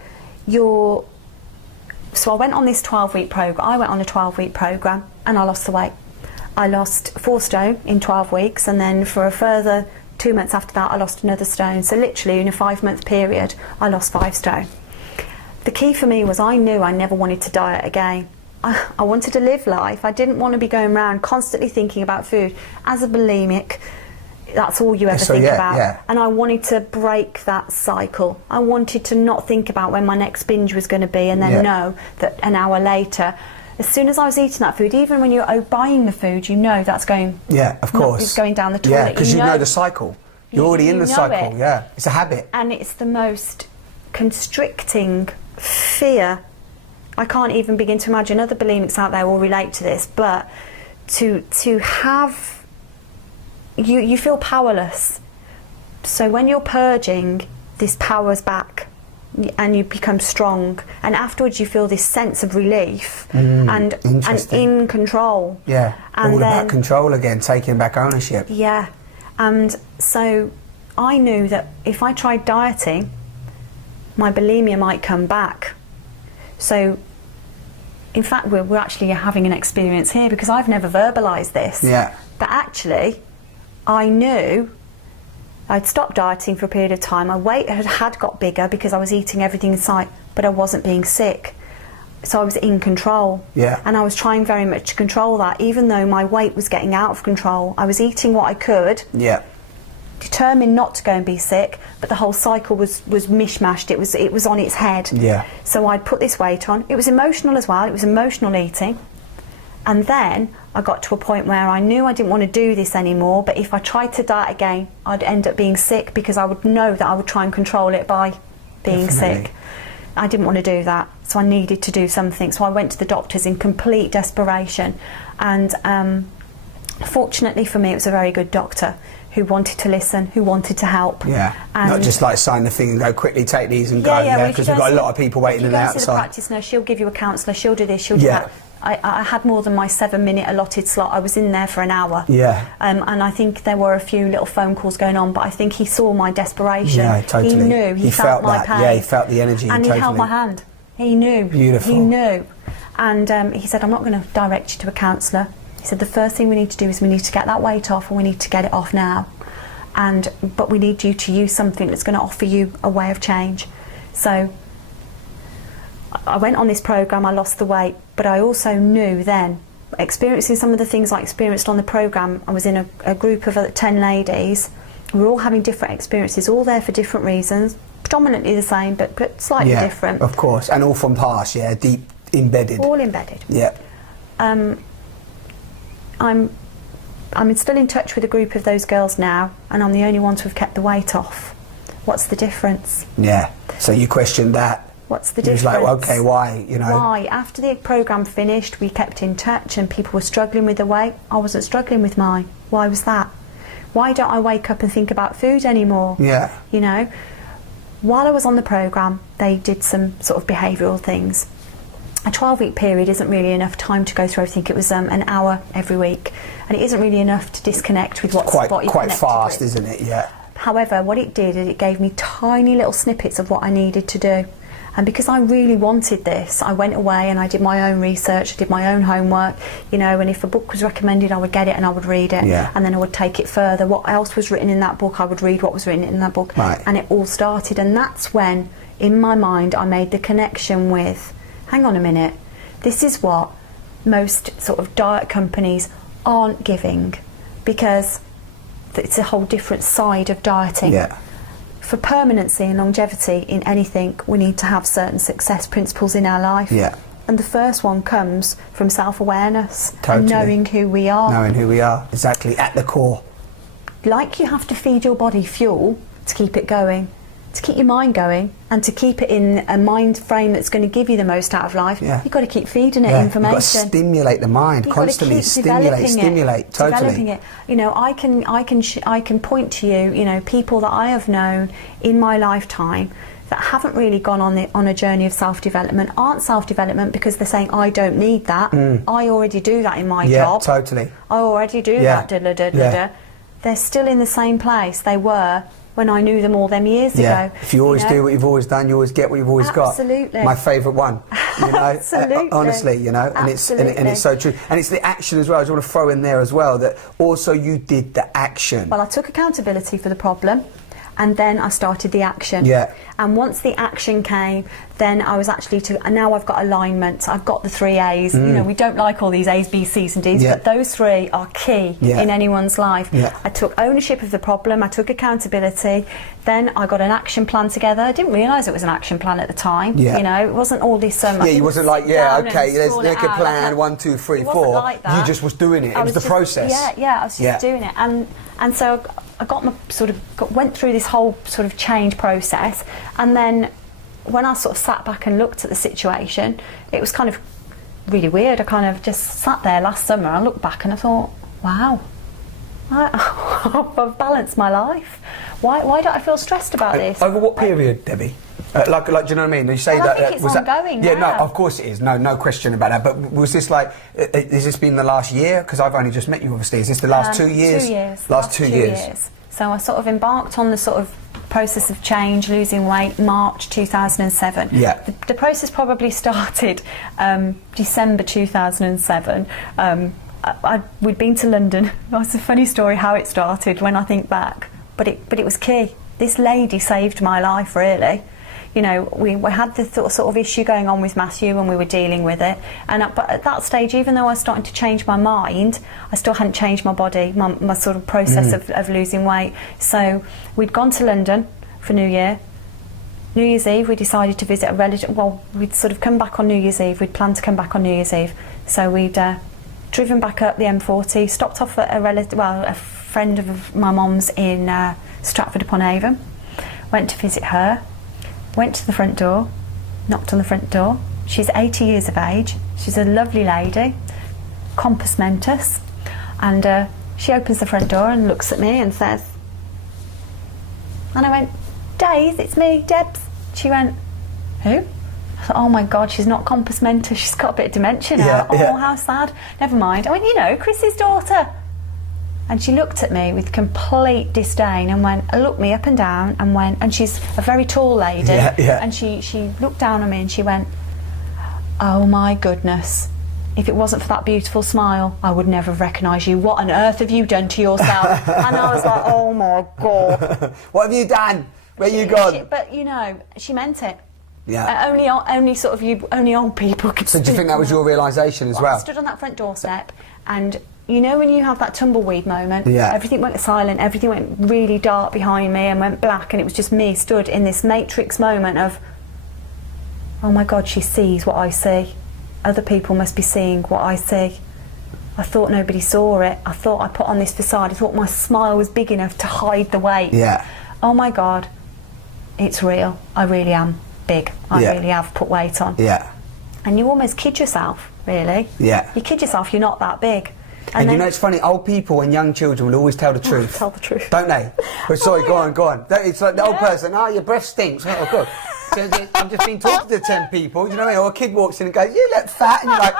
so I went on this 12-week program. I went on a 12-week program and I lost the weight. I lost 4 stone in 12 weeks, and then for a further 2 months after that I lost another stone. So literally in a 5-month period I lost 5 stone. The key for me was I knew I never wanted to diet again. I wanted to live life. I didn't want to be going around constantly thinking about food. As a bulimic, that's all you ever think about. Yeah. And I wanted to break that cycle. I wanted to not think about when my next binge was going to be and then know that an hour later, as soon as I was eating that food, even when you're buying the food, that's going... Yeah, of course. It's going down the toilet. Yeah, because you know the cycle. You're already in the cycle, yeah. It's a habit. And it's the most constricting fear. I can't even begin to imagine other bulimics out there will relate to this, but to have... You feel powerless. So when you're purging, this power's back. and you become strong, and afterwards you feel this sense of relief and in control. Yeah, and all then, about control again, taking back ownership. Yeah, and so I knew that if I tried dieting, my bulimia might come back. So in fact, we're actually having an experience here, because I've never verbalised this. Yeah. But actually, I knew I'd stopped dieting for a period of time. My weight had got bigger because I was eating everything in sight, but I wasn't being sick. So I was in control. Yeah. And I was trying very much to control that. Even though my weight was getting out of control, I was eating what I could. Yeah. Determined not to go and be sick, but the whole cycle was mishmashed. It was on its head. Yeah. So I'd put this weight on. It was emotional as well. It was emotional eating. And then I got to a point where I knew I didn't want to do this anymore, but if I tried to diet again, I'd end up being sick, because I would know that I would try and control it by being sick. I didn't want to do that, so I needed to do something. So I went to the doctors in complete desperation, and fortunately for me, it was a very good doctor who wanted to listen, who wanted to help. Yeah, and not just like sign the thing and go, quickly take these and go, because we've got a lot of people waiting in the outside. The practice nurse, she'll give you a counsellor, she'll do this, she'll do that. I had more than my 7-minute allotted slot. I was in there for an hour. Yeah. And I think there were a few little phone calls going on, but I think he saw my desperation. Yeah, totally. He knew, he felt my pain. Yeah, he felt the energy. And he held my hand. He knew. Beautiful. He knew. And he said, I'm not going to direct you to a counsellor. He said, the first thing we need to do is we need to get that weight off, and we need to get it off now. But we need you to use something that's going to offer you a way of change. So I went on this programme, I lost the weight, but I also knew then, experiencing some of the things I experienced on the programme, I was in a group of 10 ladies. We were all having different experiences, all there for different reasons, predominantly the same, but slightly different. Of course, and all from past, deep embedded. All embedded. Yeah. I'm still in touch with a group of those girls now, and I'm the only one to have kept the weight off. What's the difference? Yeah, so you questioned that. What's the difference? difference? It was like, well, okay, why, Why? After the programme finished, we kept in touch, and people were struggling with the weight. I wasn't struggling with mine. Why was that? Why don't I wake up and think about food anymore? Yeah. While I was on the programme, they did some sort of behavioural things. A 12-week period isn't really enough time to go through everything. It was an hour every week, and it isn't really enough to disconnect with what you're quite fast, with. Isn't it? Yeah. However, what it did is it gave me tiny little snippets of what I needed to do. And because I really wanted this, I went away and I did my own research, I did my own homework, and if a book was recommended, I would get it and I would read it, and then I would take it further. What else was written in that book, I would read what was written in that book, and it all started. And that's when, in my mind, I made the connection with, hang on a minute, this is what most sort of diet companies aren't giving, because it's a whole different side of dieting. Yeah. For permanency and longevity in anything, we need to have certain success principles in our life. Yeah. And the first one comes from self-awareness. Totally. And knowing who we are. Knowing who we are, exactly, at the core. Like you have to feed your body fuel to keep it going, to keep your mind going, and to keep it in a mind frame that's going to give you the most out of life, you've got to keep feeding it information. You've got to stimulate the mind, constantly stimulate, totally. Developing it. I can point to you, people that I have known in my lifetime that haven't really gone on a journey of self-development, aren't self-development because they're saying, I don't need that, I already do that in my job. Yeah, totally. I already do that, They're still in the same place they were when I knew them all them years ago. If you always do what you've always done, you always get what you've always got. Absolutely. My favourite one, Absolutely. Honestly, and it's so true. And it's the action as well. I just want to throw in there as well that also you did the action. Well, I took accountability for the problem, and then I started the action. Yeah. And once the action came, then I was actually and now I've got alignment. I've got the 3 A's. We don't like all these A's, B's, C's and D's, but those 3 are key in anyone's life. Yeah. I took ownership of the problem, I took accountability, then I got an action plan together. I didn't realise it was an action plan at the time. Yeah. It wasn't all this you wasn't like, let's make a plan, 1, 2, 3, 4. Like that. You just was doing it. It was the process. I was just doing it. And so I went through this whole sort of change process, and then when I sort of sat back and looked at the situation, it was kind of really weird. I kind of just sat there last summer, I looked back and I thought, wow, I've balanced my life. Why don't I feel stressed about this? Over what period, Debbie? Like, do you know what I mean? You say Well, that. I think it's was ongoing that, yeah, now. no, of course it is. No question about that. But was this like? Has this been the last year? Because I've only just met you, obviously. Is this the last 2 years? 2 years. Last 2 years. So I sort of embarked on the sort of process of change, losing weight, March 2007. Yeah. The process probably started December 2007. We'd been to London. It's a funny story how it started when I think back, but it was key. This lady saved my life, really. You know, we had this sort of issue going on with Matthew and we were dealing with it. But at that stage, even though I was starting to change my mind, I still hadn't changed my body, my sort of process of losing weight. So we'd gone to London for New Year. New Year's Eve, we decided to visit a relative. Well, we'd sort of come back on New Year's Eve. We'd planned to come back on New Year's Eve. So we'd driven back up the M40, stopped off at a friend of my mum's in Stratford-upon-Avon. Went to visit her. Went to the front door, knocked on the front door. She's 80 years of age. She's a lovely lady, compos mentis. And she opens the front door and looks at me and says, and I went, Daisy, it's me, Debs. She went, who? I thought, oh my God, she's not compos mentis, she's got a bit of dementia now. Yeah. How sad. Never mind. I went, you know, Chris's daughter. And she looked at me with complete disdain and looked me up and down and went, and she's a very tall lady, and she looked down on me and she went, oh my goodness, if it wasn't for that beautiful smile, I would never have recognised you. What on earth have you done to yourself? And I was like, oh my God. What have you done? Where you gone? But you know, she meant it. Yeah. Only old people could. So do you think that was your realisation as well? I stood on that front doorstep and, you know, when you have that tumbleweed moment, yeah. Everything went silent, everything went really dark behind me and went black, and it was just me stood in this matrix moment of, oh my God, she sees what I see. Other people must be seeing what I see. I thought nobody saw it. I thought I put on this facade. I thought my smile was big enough to hide the weight. Yeah. Oh my God, it's real. I really am big. I really have put weight on. Yeah. And you almost kid yourself, really. Yeah. You kid yourself, you're not that big. And you know, it's funny, old people and young children will always tell the truth. Tell the truth. Don't they? But sorry, go on. It's like the old person, your breath stinks. Oh, good. So I've just been talking to 10 people, do you know what I mean? Or a kid walks in and goes, you look fat, and you're like,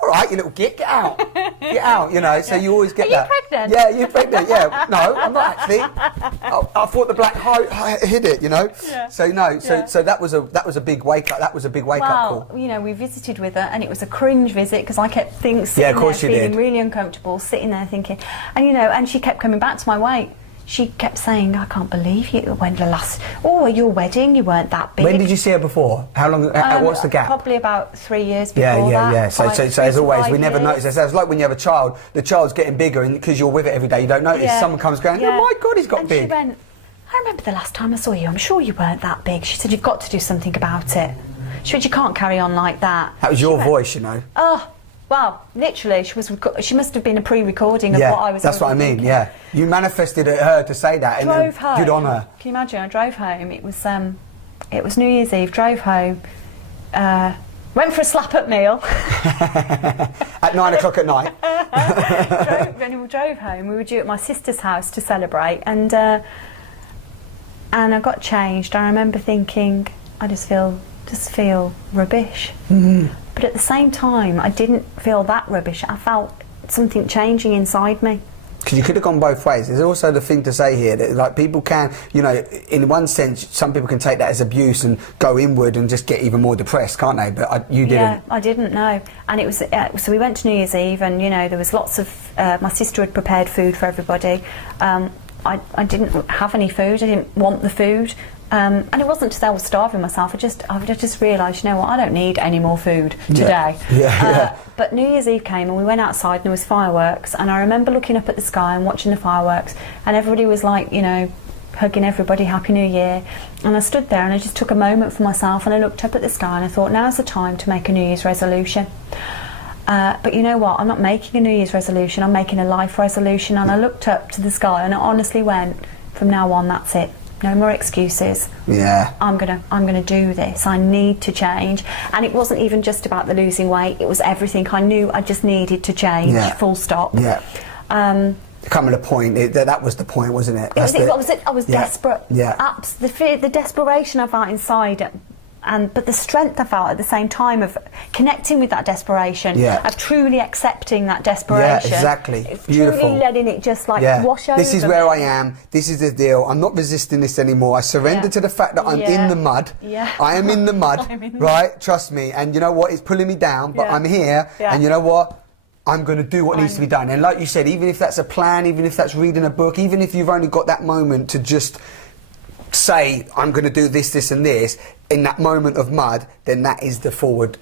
all right, you little git, get out, you know, so you always get that. Are you pregnant? Yeah, you're pregnant, yeah. No, I'm not actually. I thought the black hid it, you know. Yeah. So no, so that was a big wake up. That was a big wake up call. Well, you know, we visited with her, and it was a cringe visit because I kept sitting of there course you feeling did. really uncomfortable, sitting there thinking, and you know, and she kept coming back to my weight. She kept saying, I can't believe you. When the last, at your wedding, you weren't that big. When did you see her before? How long? What's the gap? Probably about 3 years before that. Yeah. So as always, we never notice. It's like when you have a child, the child's getting bigger, and because you're with it every day, you don't notice. Yeah. Someone comes going, oh my God, he's got and big. She went, I remember the last time I saw you, I'm sure you weren't that big. She said, you've got to do something about it. She said, you can't carry on like that. That was your voice, you know. Oh, well, literally, she must have been a pre-recording of what I was. That's what I mean. thinking. Yeah, you manifested her to say that, and Drove home. good on her. Can you imagine? I drove home. It was New Year's Eve. Drove home. Went for a slap-up meal. At 9 o'clock at night. drove home. We were due at my sister's house to celebrate, and I got changed. I remember thinking, I just feel rubbish. Mm-hmm. But at the same time, I didn't feel that rubbish. I felt something changing inside me. Because you could have gone both ways. There's also the thing to say here that, like, people can, you know, in one sense, some people can take that as abuse and go inward and just get even more depressed, can't they? But you didn't. Yeah, I didn't know. And it was so we went to New Year's Eve, and you know, there was lots of my sister had prepared food for everybody. I didn't have any food. I didn't want the food. And it wasn't just I was starving myself. I just realised, you know what, I don't need any more food today. But New Year's Eve came and we went outside and there was fireworks, and I remember looking up at the sky and watching the fireworks, and everybody was like, you know, hugging everybody, Happy New Year. And I stood there and I just took a moment for myself and I looked up at the sky and I thought, now's the time to make a New Year's resolution. But you know what, I'm not making a New Year's resolution, I'm making a life resolution. And I looked up to the sky and I honestly went, from now on, that's it. No more excuses. Yeah. I'm gonna do this. I need to change. And it wasn't even just about the losing weight. It was everything. I knew I just needed to change. Full stop. Yeah. coming a point. That was the point, wasn't it? I was desperate. Yeah. The fear, the desperation I felt inside, but the strength I felt at the same time of connecting with that desperation, of truly accepting that desperation. Yeah, exactly. Beautiful. Truly letting it just wash over. This is where I am. This is the deal. I'm not resisting this anymore. I surrender to the fact that I'm in the mud. Yeah. I am in the mud, right? Trust me. And you know what? It's pulling me down, but I'm here. And you know what? I'm going to do what needs to be done. And like you said, even if that's a plan, even if that's reading a book, even if you've only got that moment to just say, I'm going to do this, this and this, in that moment of mud, then that's the forward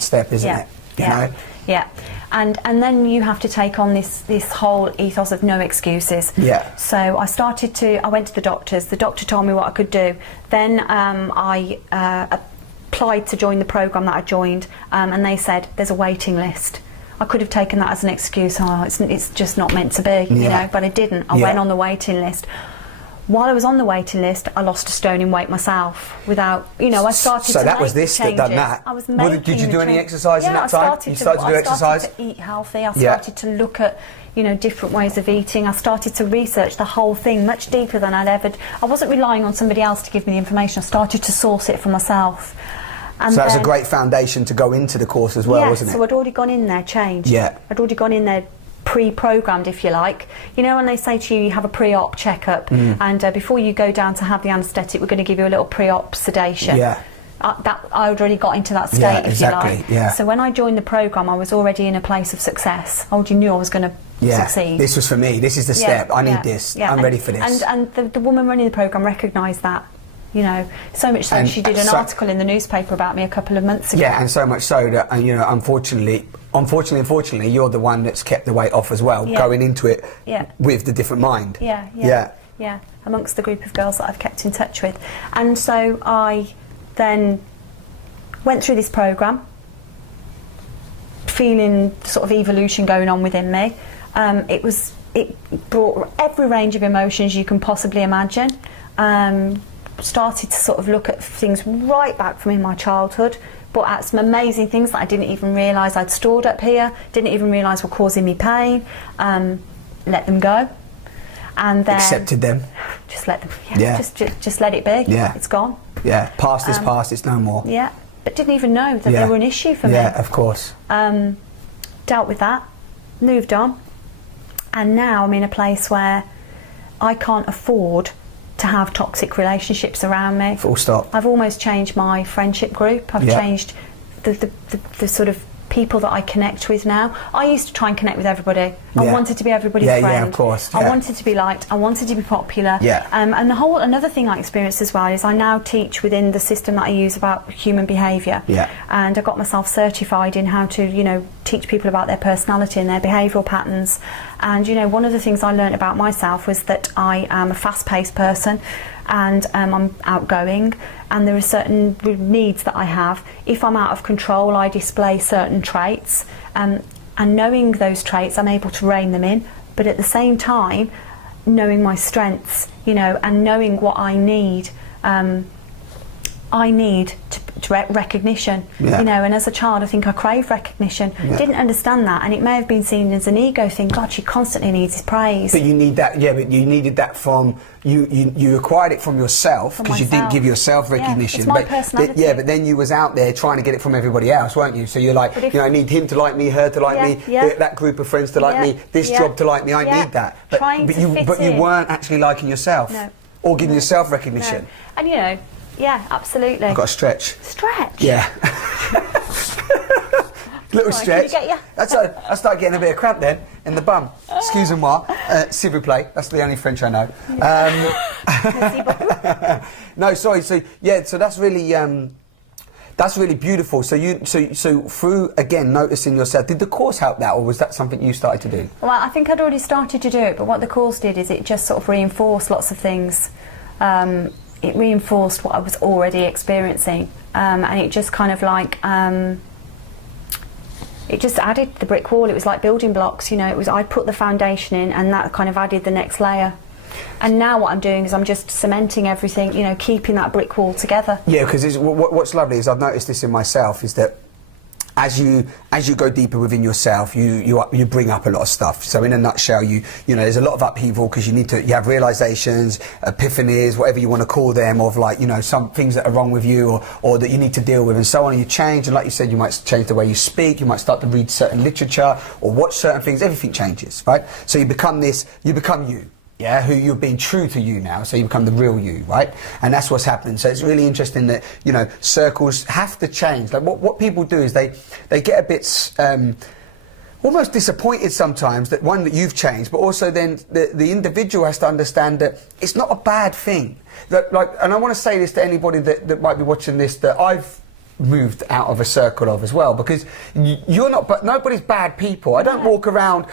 step, isn't it? You know? Yeah. And then you have to take on this whole ethos of no excuses. Yeah. So I went to the doctors. The doctor told me what I could do. Then I applied to join the programme that I joined, and they said, there's a waiting list. I could have taken that as an excuse. It's just not meant to be, you know, but I didn't. I went on the waiting list. While I was on the waiting list, I lost a stone in weight myself without, I started to So that make was this changes. that done that? I was making Did you do any exercise in that time? I started to eat healthy. I started to look at, different ways of eating. I started to research the whole thing much deeper than I'd ever. I wasn't relying on somebody else to give me the information. I started to source it for myself. And so that's a great foundation to go into the course as well, wasn't it? So I'd already gone in there, changed. Yeah. I'd already gone in there pre-programmed, if you like. You know when they say to you have a pre-op checkup, and before you go down to have the anaesthetic, we're going to give you a little pre-op sedation. Yeah. I already got into that state, if you like. Yeah. So when I joined the programme, I was already in a place of success. I already knew I was going to succeed. This was for me. This is the step. I need this. I'm ready for this. And the woman running the programme recognised that. So much so she did an article in the newspaper about me a couple of months ago. Yeah, and so much so that, unfortunately, you're the one that's kept the weight off as well, going into it with the different mind. Yeah, amongst the group of girls that I've kept in touch with. And so I then went through this programme, feeling sort of evolution going on within me. It brought every range of emotions you can possibly imagine. Started to sort of look at things right back from in my childhood, but at some amazing things that I didn't even realise I'd stored up here, didn't even realise were causing me pain. Let them go, and then accepted them. Just let them. Just let it be. Yeah, it's gone. Yeah, past is past. It's no more. Yeah, but didn't even know that they were an issue for me. Yeah, of course. Dealt with that, moved on, and now I'm in a place where I can't afford to have toxic relationships around me. Full stop. I've almost changed my friendship group. I've changed the sort of people that I connect with now. I used to try and connect with everybody. I wanted to be everybody's friend. Yeah, of course. I wanted to be liked. I wanted to be popular. Yeah. And another thing I experienced as well is I now teach within the system that I use about human behaviour. Yeah. And I got myself certified in how to, teach people about their personality and their behavioural patterns. And, one of the things I learned about myself was that I am a fast-paced person, and I'm outgoing, and there are certain needs that I have. If I'm out of control, I display certain traits, and knowing those traits, I'm able to rein them in, but at the same time, knowing my strengths, and knowing what I need recognition, and as a child I think I craved recognition. Didn't understand that, and it may have been seen as an ego thing. God, she constantly needs his praise. But you need that, but you needed that from, you acquired it from yourself, because you didn't give yourself recognition. It's my personality. But then you was out there trying to get it from everybody else, weren't you? So you're like, I need him to like me, her to like me, that group of friends to like me, this job to like me, I need that. But you weren't actually liking yourself, or giving yourself recognition. No. And yeah, absolutely. I've got to stretch. Stretch? Yeah. Little stretch. I started getting a bit of cramp then in the bum. Excusez-moi. S'il vous plaît. That's the only French I know. No, sorry. So that's really beautiful. So through again noticing yourself, did the course help that, or was that something you started to do? Well, I think I'd already started to do it, but what the course did is it just sort of reinforced lots of things. It reinforced what I was already experiencing, and it just kind of like it just added the brick wall. It was like building blocks, I'd put the foundation in, and that kind of added the next layer. And now what I'm doing is I'm just cementing everything, keeping that brick wall together. Yeah, because what's lovely is I've noticed this in myself, is that as you go deeper within yourself, you bring up a lot of stuff. So in a nutshell, you know, there's a lot of upheaval because you have realizations, epiphanies, whatever you want to call them, of like, you know, some things that are wrong with you or that you need to deal with and so on. And you change, and like you said, you might change the way you speak, you might start to read certain literature or watch certain things. Everything changes, right? So you become you. Yeah, who you're being true to you now, so you become the real you, right? And that's what's happening. So it's really interesting that, you know, circles have to change. Like what people do is they get a bit almost disappointed sometimes that you've changed, but also then the individual has to understand that it's not a bad thing. That, like, and I want to say this to anybody that might be watching this, that I've moved out of a circle of as well, because you're not, but nobody's bad people. I don't walk around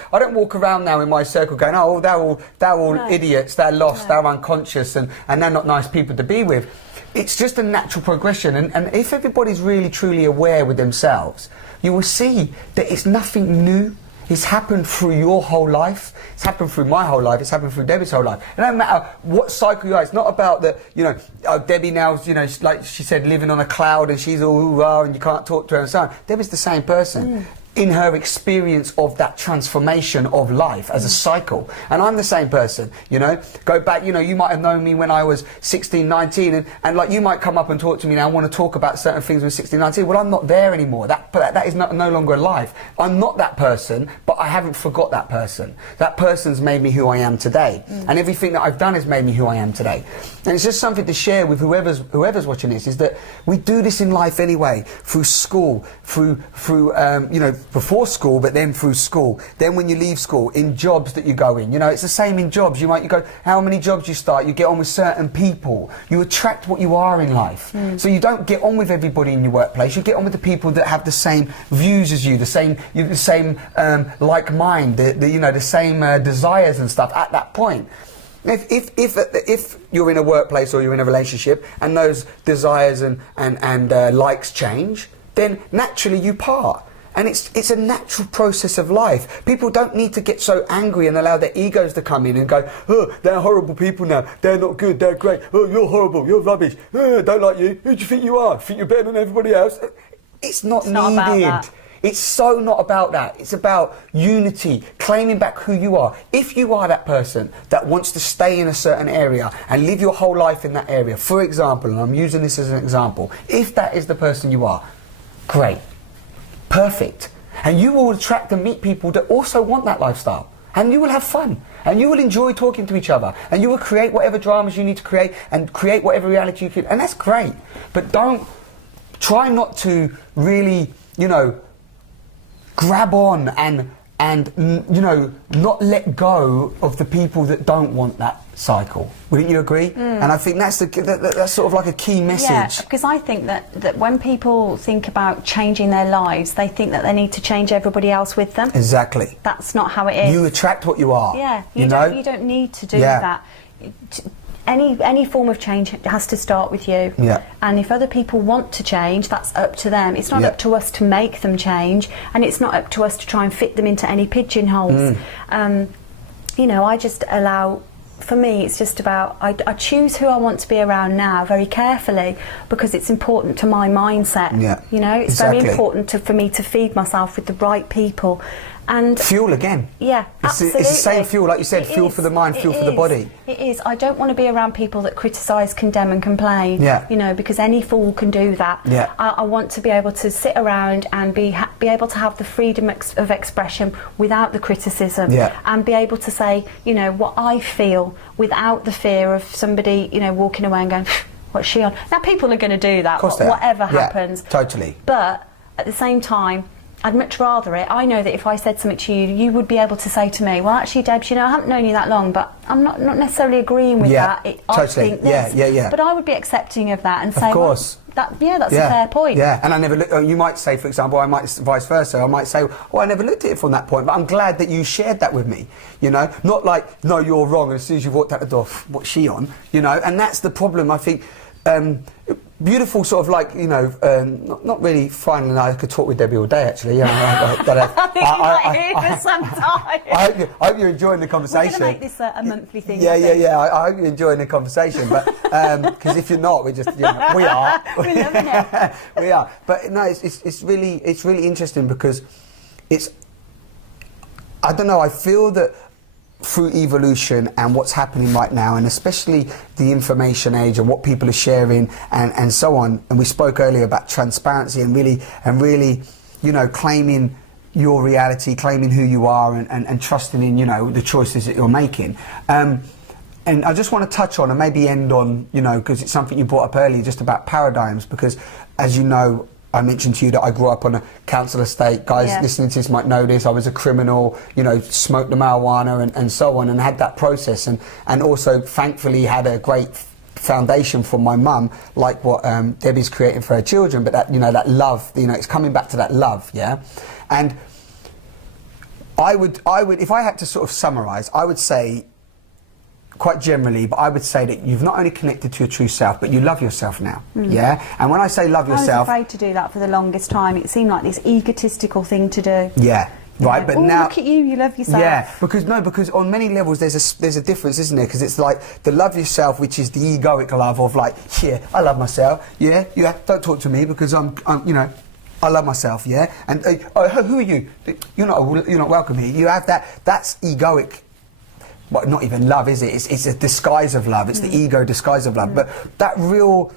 now in my circle going, oh, they're all no. idiots, they're lost, they're unconscious, and they're not nice people to be with. It's just a natural progression, and if everybody's really truly aware with themselves, you will see that it's nothing new. It's happened through your whole life. It's happened through my whole life. It's happened through Debbie's whole life. It doesn't matter what cycle you are. It's not about that, you know, Debbie now's, you know, like she said, living on a cloud and she's all ooh-ah and you can't talk to her and so on. Debbie's the same person. In her experience of that transformation of life as a cycle. And I'm the same person, you know. Go back, you know, you might have known me when I was 16, 19, and like you might come up and talk to me now, want to talk about certain things when 16, 19. Well, I'm not there anymore. That is no longer alive. I'm not that person, but I haven't forgot that person. That person's made me who I am today. And everything that I've done has made me who I am today. And it's just something to share with whoever's watching this, is that we do this in life anyway, through school, through you know, before school, but then through school, then when you leave school, in jobs that you go in, you know, it's the same in jobs. You go, how many jobs you start, you get on with certain people, you attract what you are in life. So you don't get on with everybody in your workplace, you get on with the people that have the same views as you, the same like mind, you know, the same desires and stuff at that point. If you're in a workplace or you're in a relationship and those desires and likes change, then naturally you part. And it's a natural process of life. People don't need to get so angry and allow their egos to come in and go, oh, they're horrible people now, they're not good, they're great, oh, you're horrible, you're rubbish, oh, I don't like you, who do you think you are? Think you're better than everybody else? It's not needed. It's so not about that. It's about unity, claiming back who you are. If you are that person that wants to stay in a certain area and live your whole life in that area, for example, and I'm using this as an example, if that is the person you are, great. Perfect. And you will attract and meet people that also want that lifestyle. And you will have fun. And you will enjoy talking to each other. And you will create whatever dramas you need to create and create whatever reality you can. And that's great. But try not to really, you know, grab on and you know, not let go of the people that don't want that cycle. Wouldn't you agree? And I think that's that's sort of like a key message. Yeah, because I think that when people think about changing their lives, they think that they need to change everybody else with them. Exactly. That's not how it is. You attract what you are. Yeah, you don't need to do that. Any form of change has to start with you. Yeah. And if other people want to change, that's up to them. It's not up to us to make them change, and it's not up to us to try and fit them into any pigeonholes. You know, I just allow. For me, it's just about I choose who I want to be around now very carefully, because it's important to my mindset. Yeah. You know, it's very important for me to feed myself with the right people. And fuel again. Yeah, absolutely. It's the same fuel, like you said, fuel for the mind, fuel for the body. It is. I don't want to be around people that criticise, condemn and complain, you know, because any fool can do that. Yeah. I want to be able to sit around and be able to have the freedom of expression without the criticism, and be able to say, you know, what I feel without the fear of somebody, you know, walking away and going, what's she on? Now, people are going to do that, whatever happens. Totally. But at the same time, I'd much rather it. I know that if I said something to you, you would be able to say to me, well, actually, Debs, you know, I haven't known you that long, but I'm not necessarily agreeing with that. Totally. I think this. But I would be accepting of that and say, well, that's a fair point. Yeah, and I never look, you might say, for example, I might vice versa, I might say, oh, I never looked at it from that point, but I'm glad that you shared that with me, you know, not like, no, you're wrong, and as soon as you walked out the door, what's she on, you know, and that's the problem, I think. beautiful sort of like, you know, not really finding I could talk with Debbie all day actually. Yeah, I think you might hear for some time. I hope you're enjoying the conversation. We're going to make this a monthly thing. Yeah. I hope you're enjoying the conversation, but because if you're not, we just, you know, we are. We're loving it. We are. But no, it's really interesting because it's, I don't know, I feel that through evolution and what's happening right now, and especially the information age and what people are sharing and so on, and we spoke earlier about transparency and really, you know, claiming your reality, claiming who you are, and trusting in, you know, the choices that you're making. And I just want to touch on and maybe end on, you know, because it's something you brought up earlier, just about paradigms, because as you know, I mentioned to you that I grew up on a council estate. Guys listening to this might know this. I was a criminal, you know, smoked the marijuana and so on, and had that process, and also thankfully had a great foundation from my mum, like what Debbie's creating for her children. But that, you know, that love, you know, it's coming back to that love, yeah. And I would, if I had to sort of summarise, I would say, quite generally, but I would say that you've not only connected to your true self, but you love yourself now, yeah? And when I say love yourself... I was afraid to do that for the longest time. It seemed like this egotistical thing to do. Yeah, right, but now... look at you love yourself. Yeah, because on many levels there's a difference, isn't there? Because it's like the love yourself, which is the egoic love of like, yeah, I love myself, yeah, don't talk to me because I'm you know, I love myself, yeah? And, who are you? You're not welcome here. You have that's egoic. Well, not even love, is it? It's a disguise of love. It's the ego disguise of love. But that real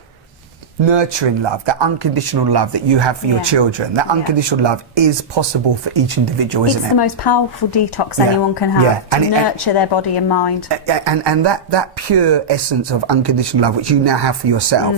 nurturing love, that unconditional love that you have for your children, that unconditional love is possible for each individual, isn't it? It's the most powerful detox anyone can have, to nurture their body and mind. And that pure essence of unconditional love, which you now have for yourself,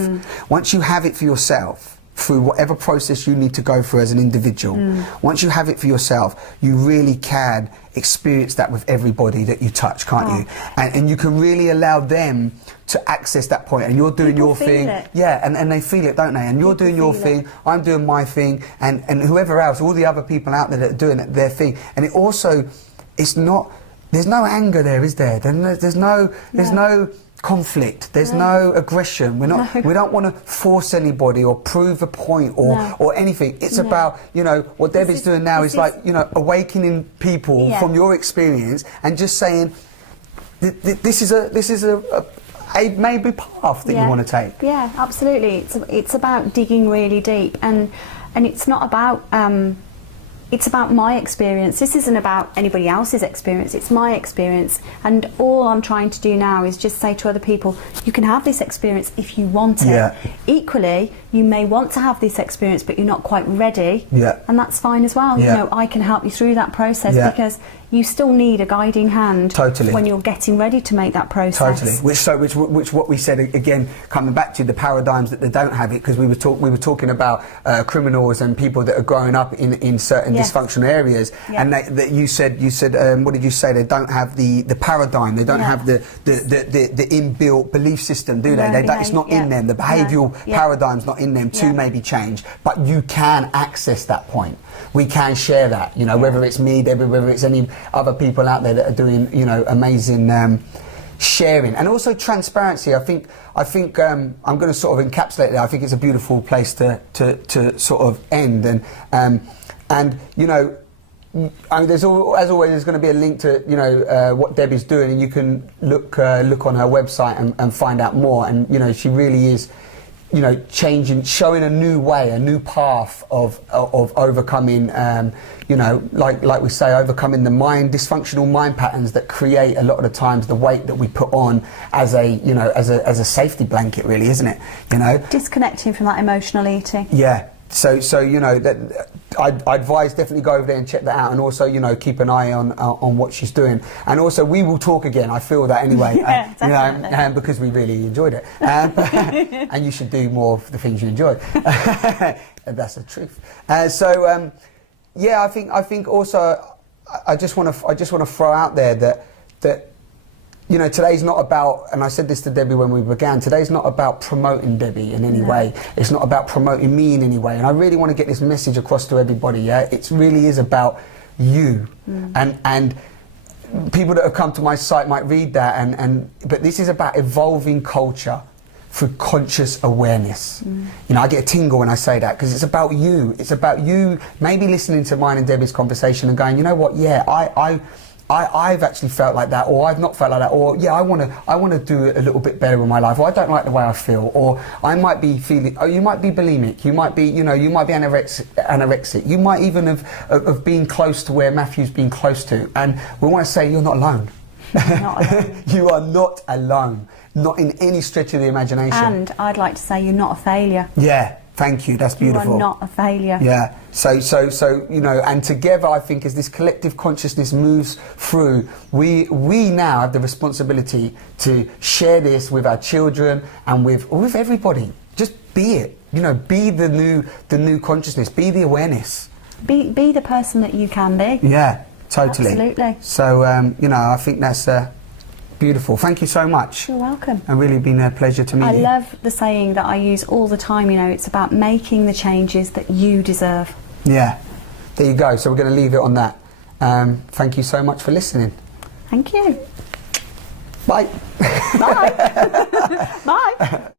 once you have it for yourself, through whatever process you need to go through as an individual, once you have it for yourself, you really can experience that with everybody that you touch, can't you? And you can really allow them to access that point, and you're doing your thing. And they feel it, don't they? And you're doing your thing, I'm doing my thing, and whoever else, all the other people out there that are doing their thing. And it also, it's not, there's no anger there, is there? There's no conflict, there's no aggression. We don't want to force anybody or prove a point or anything. It's about, you know, what Debbie's doing now is like, you know, awakening people from your experience and just saying this is a maybe path that you want to take. Yeah, absolutely. It's about digging really deep, and it's not about it's about my experience. This isn't about anybody else's experience, it's my experience. And all I'm trying to do now is just say to other people, you can have this experience if you want it. Equally, you may want to have this experience, but you're not quite ready. And that's fine as well. You know, I can help you through that process because you still need a guiding hand when you're getting ready to make that process. Which what we said again, coming back to the paradigms that they don't have it, because we were talking about criminals and people that are growing up in certain dysfunctional areas, and you said what did you say? They don't have the paradigm. They don't have the inbuilt belief system, do they? It's not in them. The behavioural paradigm's not in them to maybe change, but you can access that point. We can share that, you know, whether it's me, Debbie, whether it's any other people out there that are doing, you know, amazing sharing, and also transparency. I think I'm going to sort of encapsulate that. I think it's a beautiful place to sort of end, and you know, I mean, as always, there's going to be a link to, you know, what Debbie's doing, and you can look on her website and find out more. And you know, she really is, you know, showing a new way, a new path of overcoming, you know, like we say, overcoming the dysfunctional mind patterns that create a lot of the times the weight that we put on as a, you know, as a safety blanket, really, isn't it? You know, disconnecting from that emotional eating. Yeah. So you know, that I advise definitely go over there and check that out, and also, you know, keep an eye on what she's doing, and also we will talk again. I feel that anyway, you know, because we really enjoyed it, and you should do more of the things you enjoy. That's the truth. Yeah, I think also I just want to throw out there that. You know, today's not about, and I said this to Debbie when we began, today's not about promoting Debbie in any way. It's not about promoting me in any way. And I really want to get this message across to everybody, yeah? It really is about you. And people that have come to my site might read that, but this is about evolving culture through conscious awareness. You know, I get a tingle when I say that, because it's about you. It's about you maybe listening to mine and Debbie's conversation and going, you know what, yeah, I've actually felt like that, or I've not felt like that, or yeah, I want to do it a little bit better in my life, or I don't like the way I feel, or I might be feeling, oh, you might be bulimic, you might be, you know, you might be anorexic, you might even have been close to where Matthew's been close to, and we want to say you're not alone. Not alone. You are not alone, not in any stretch of the imagination. And I'd like to say you're not a failure. Yeah. Thank you, that's beautiful. You are not a failure. Yeah, so you know, and together I think as this collective consciousness moves through, we now have the responsibility to share this with our children and with everybody. Just be it, you know, be the new consciousness, be the awareness. Be the person that you can be. Yeah, totally. Absolutely. So, you know, I think that's beautiful. Thank you so much. You're welcome. It's really been a pleasure to meet you. I love the saying that I use all the time, you know, it's about making the changes that you deserve. Yeah, there you go. So we're going to leave it on that. Thank you so much for listening. Thank you. Bye. Bye. Bye.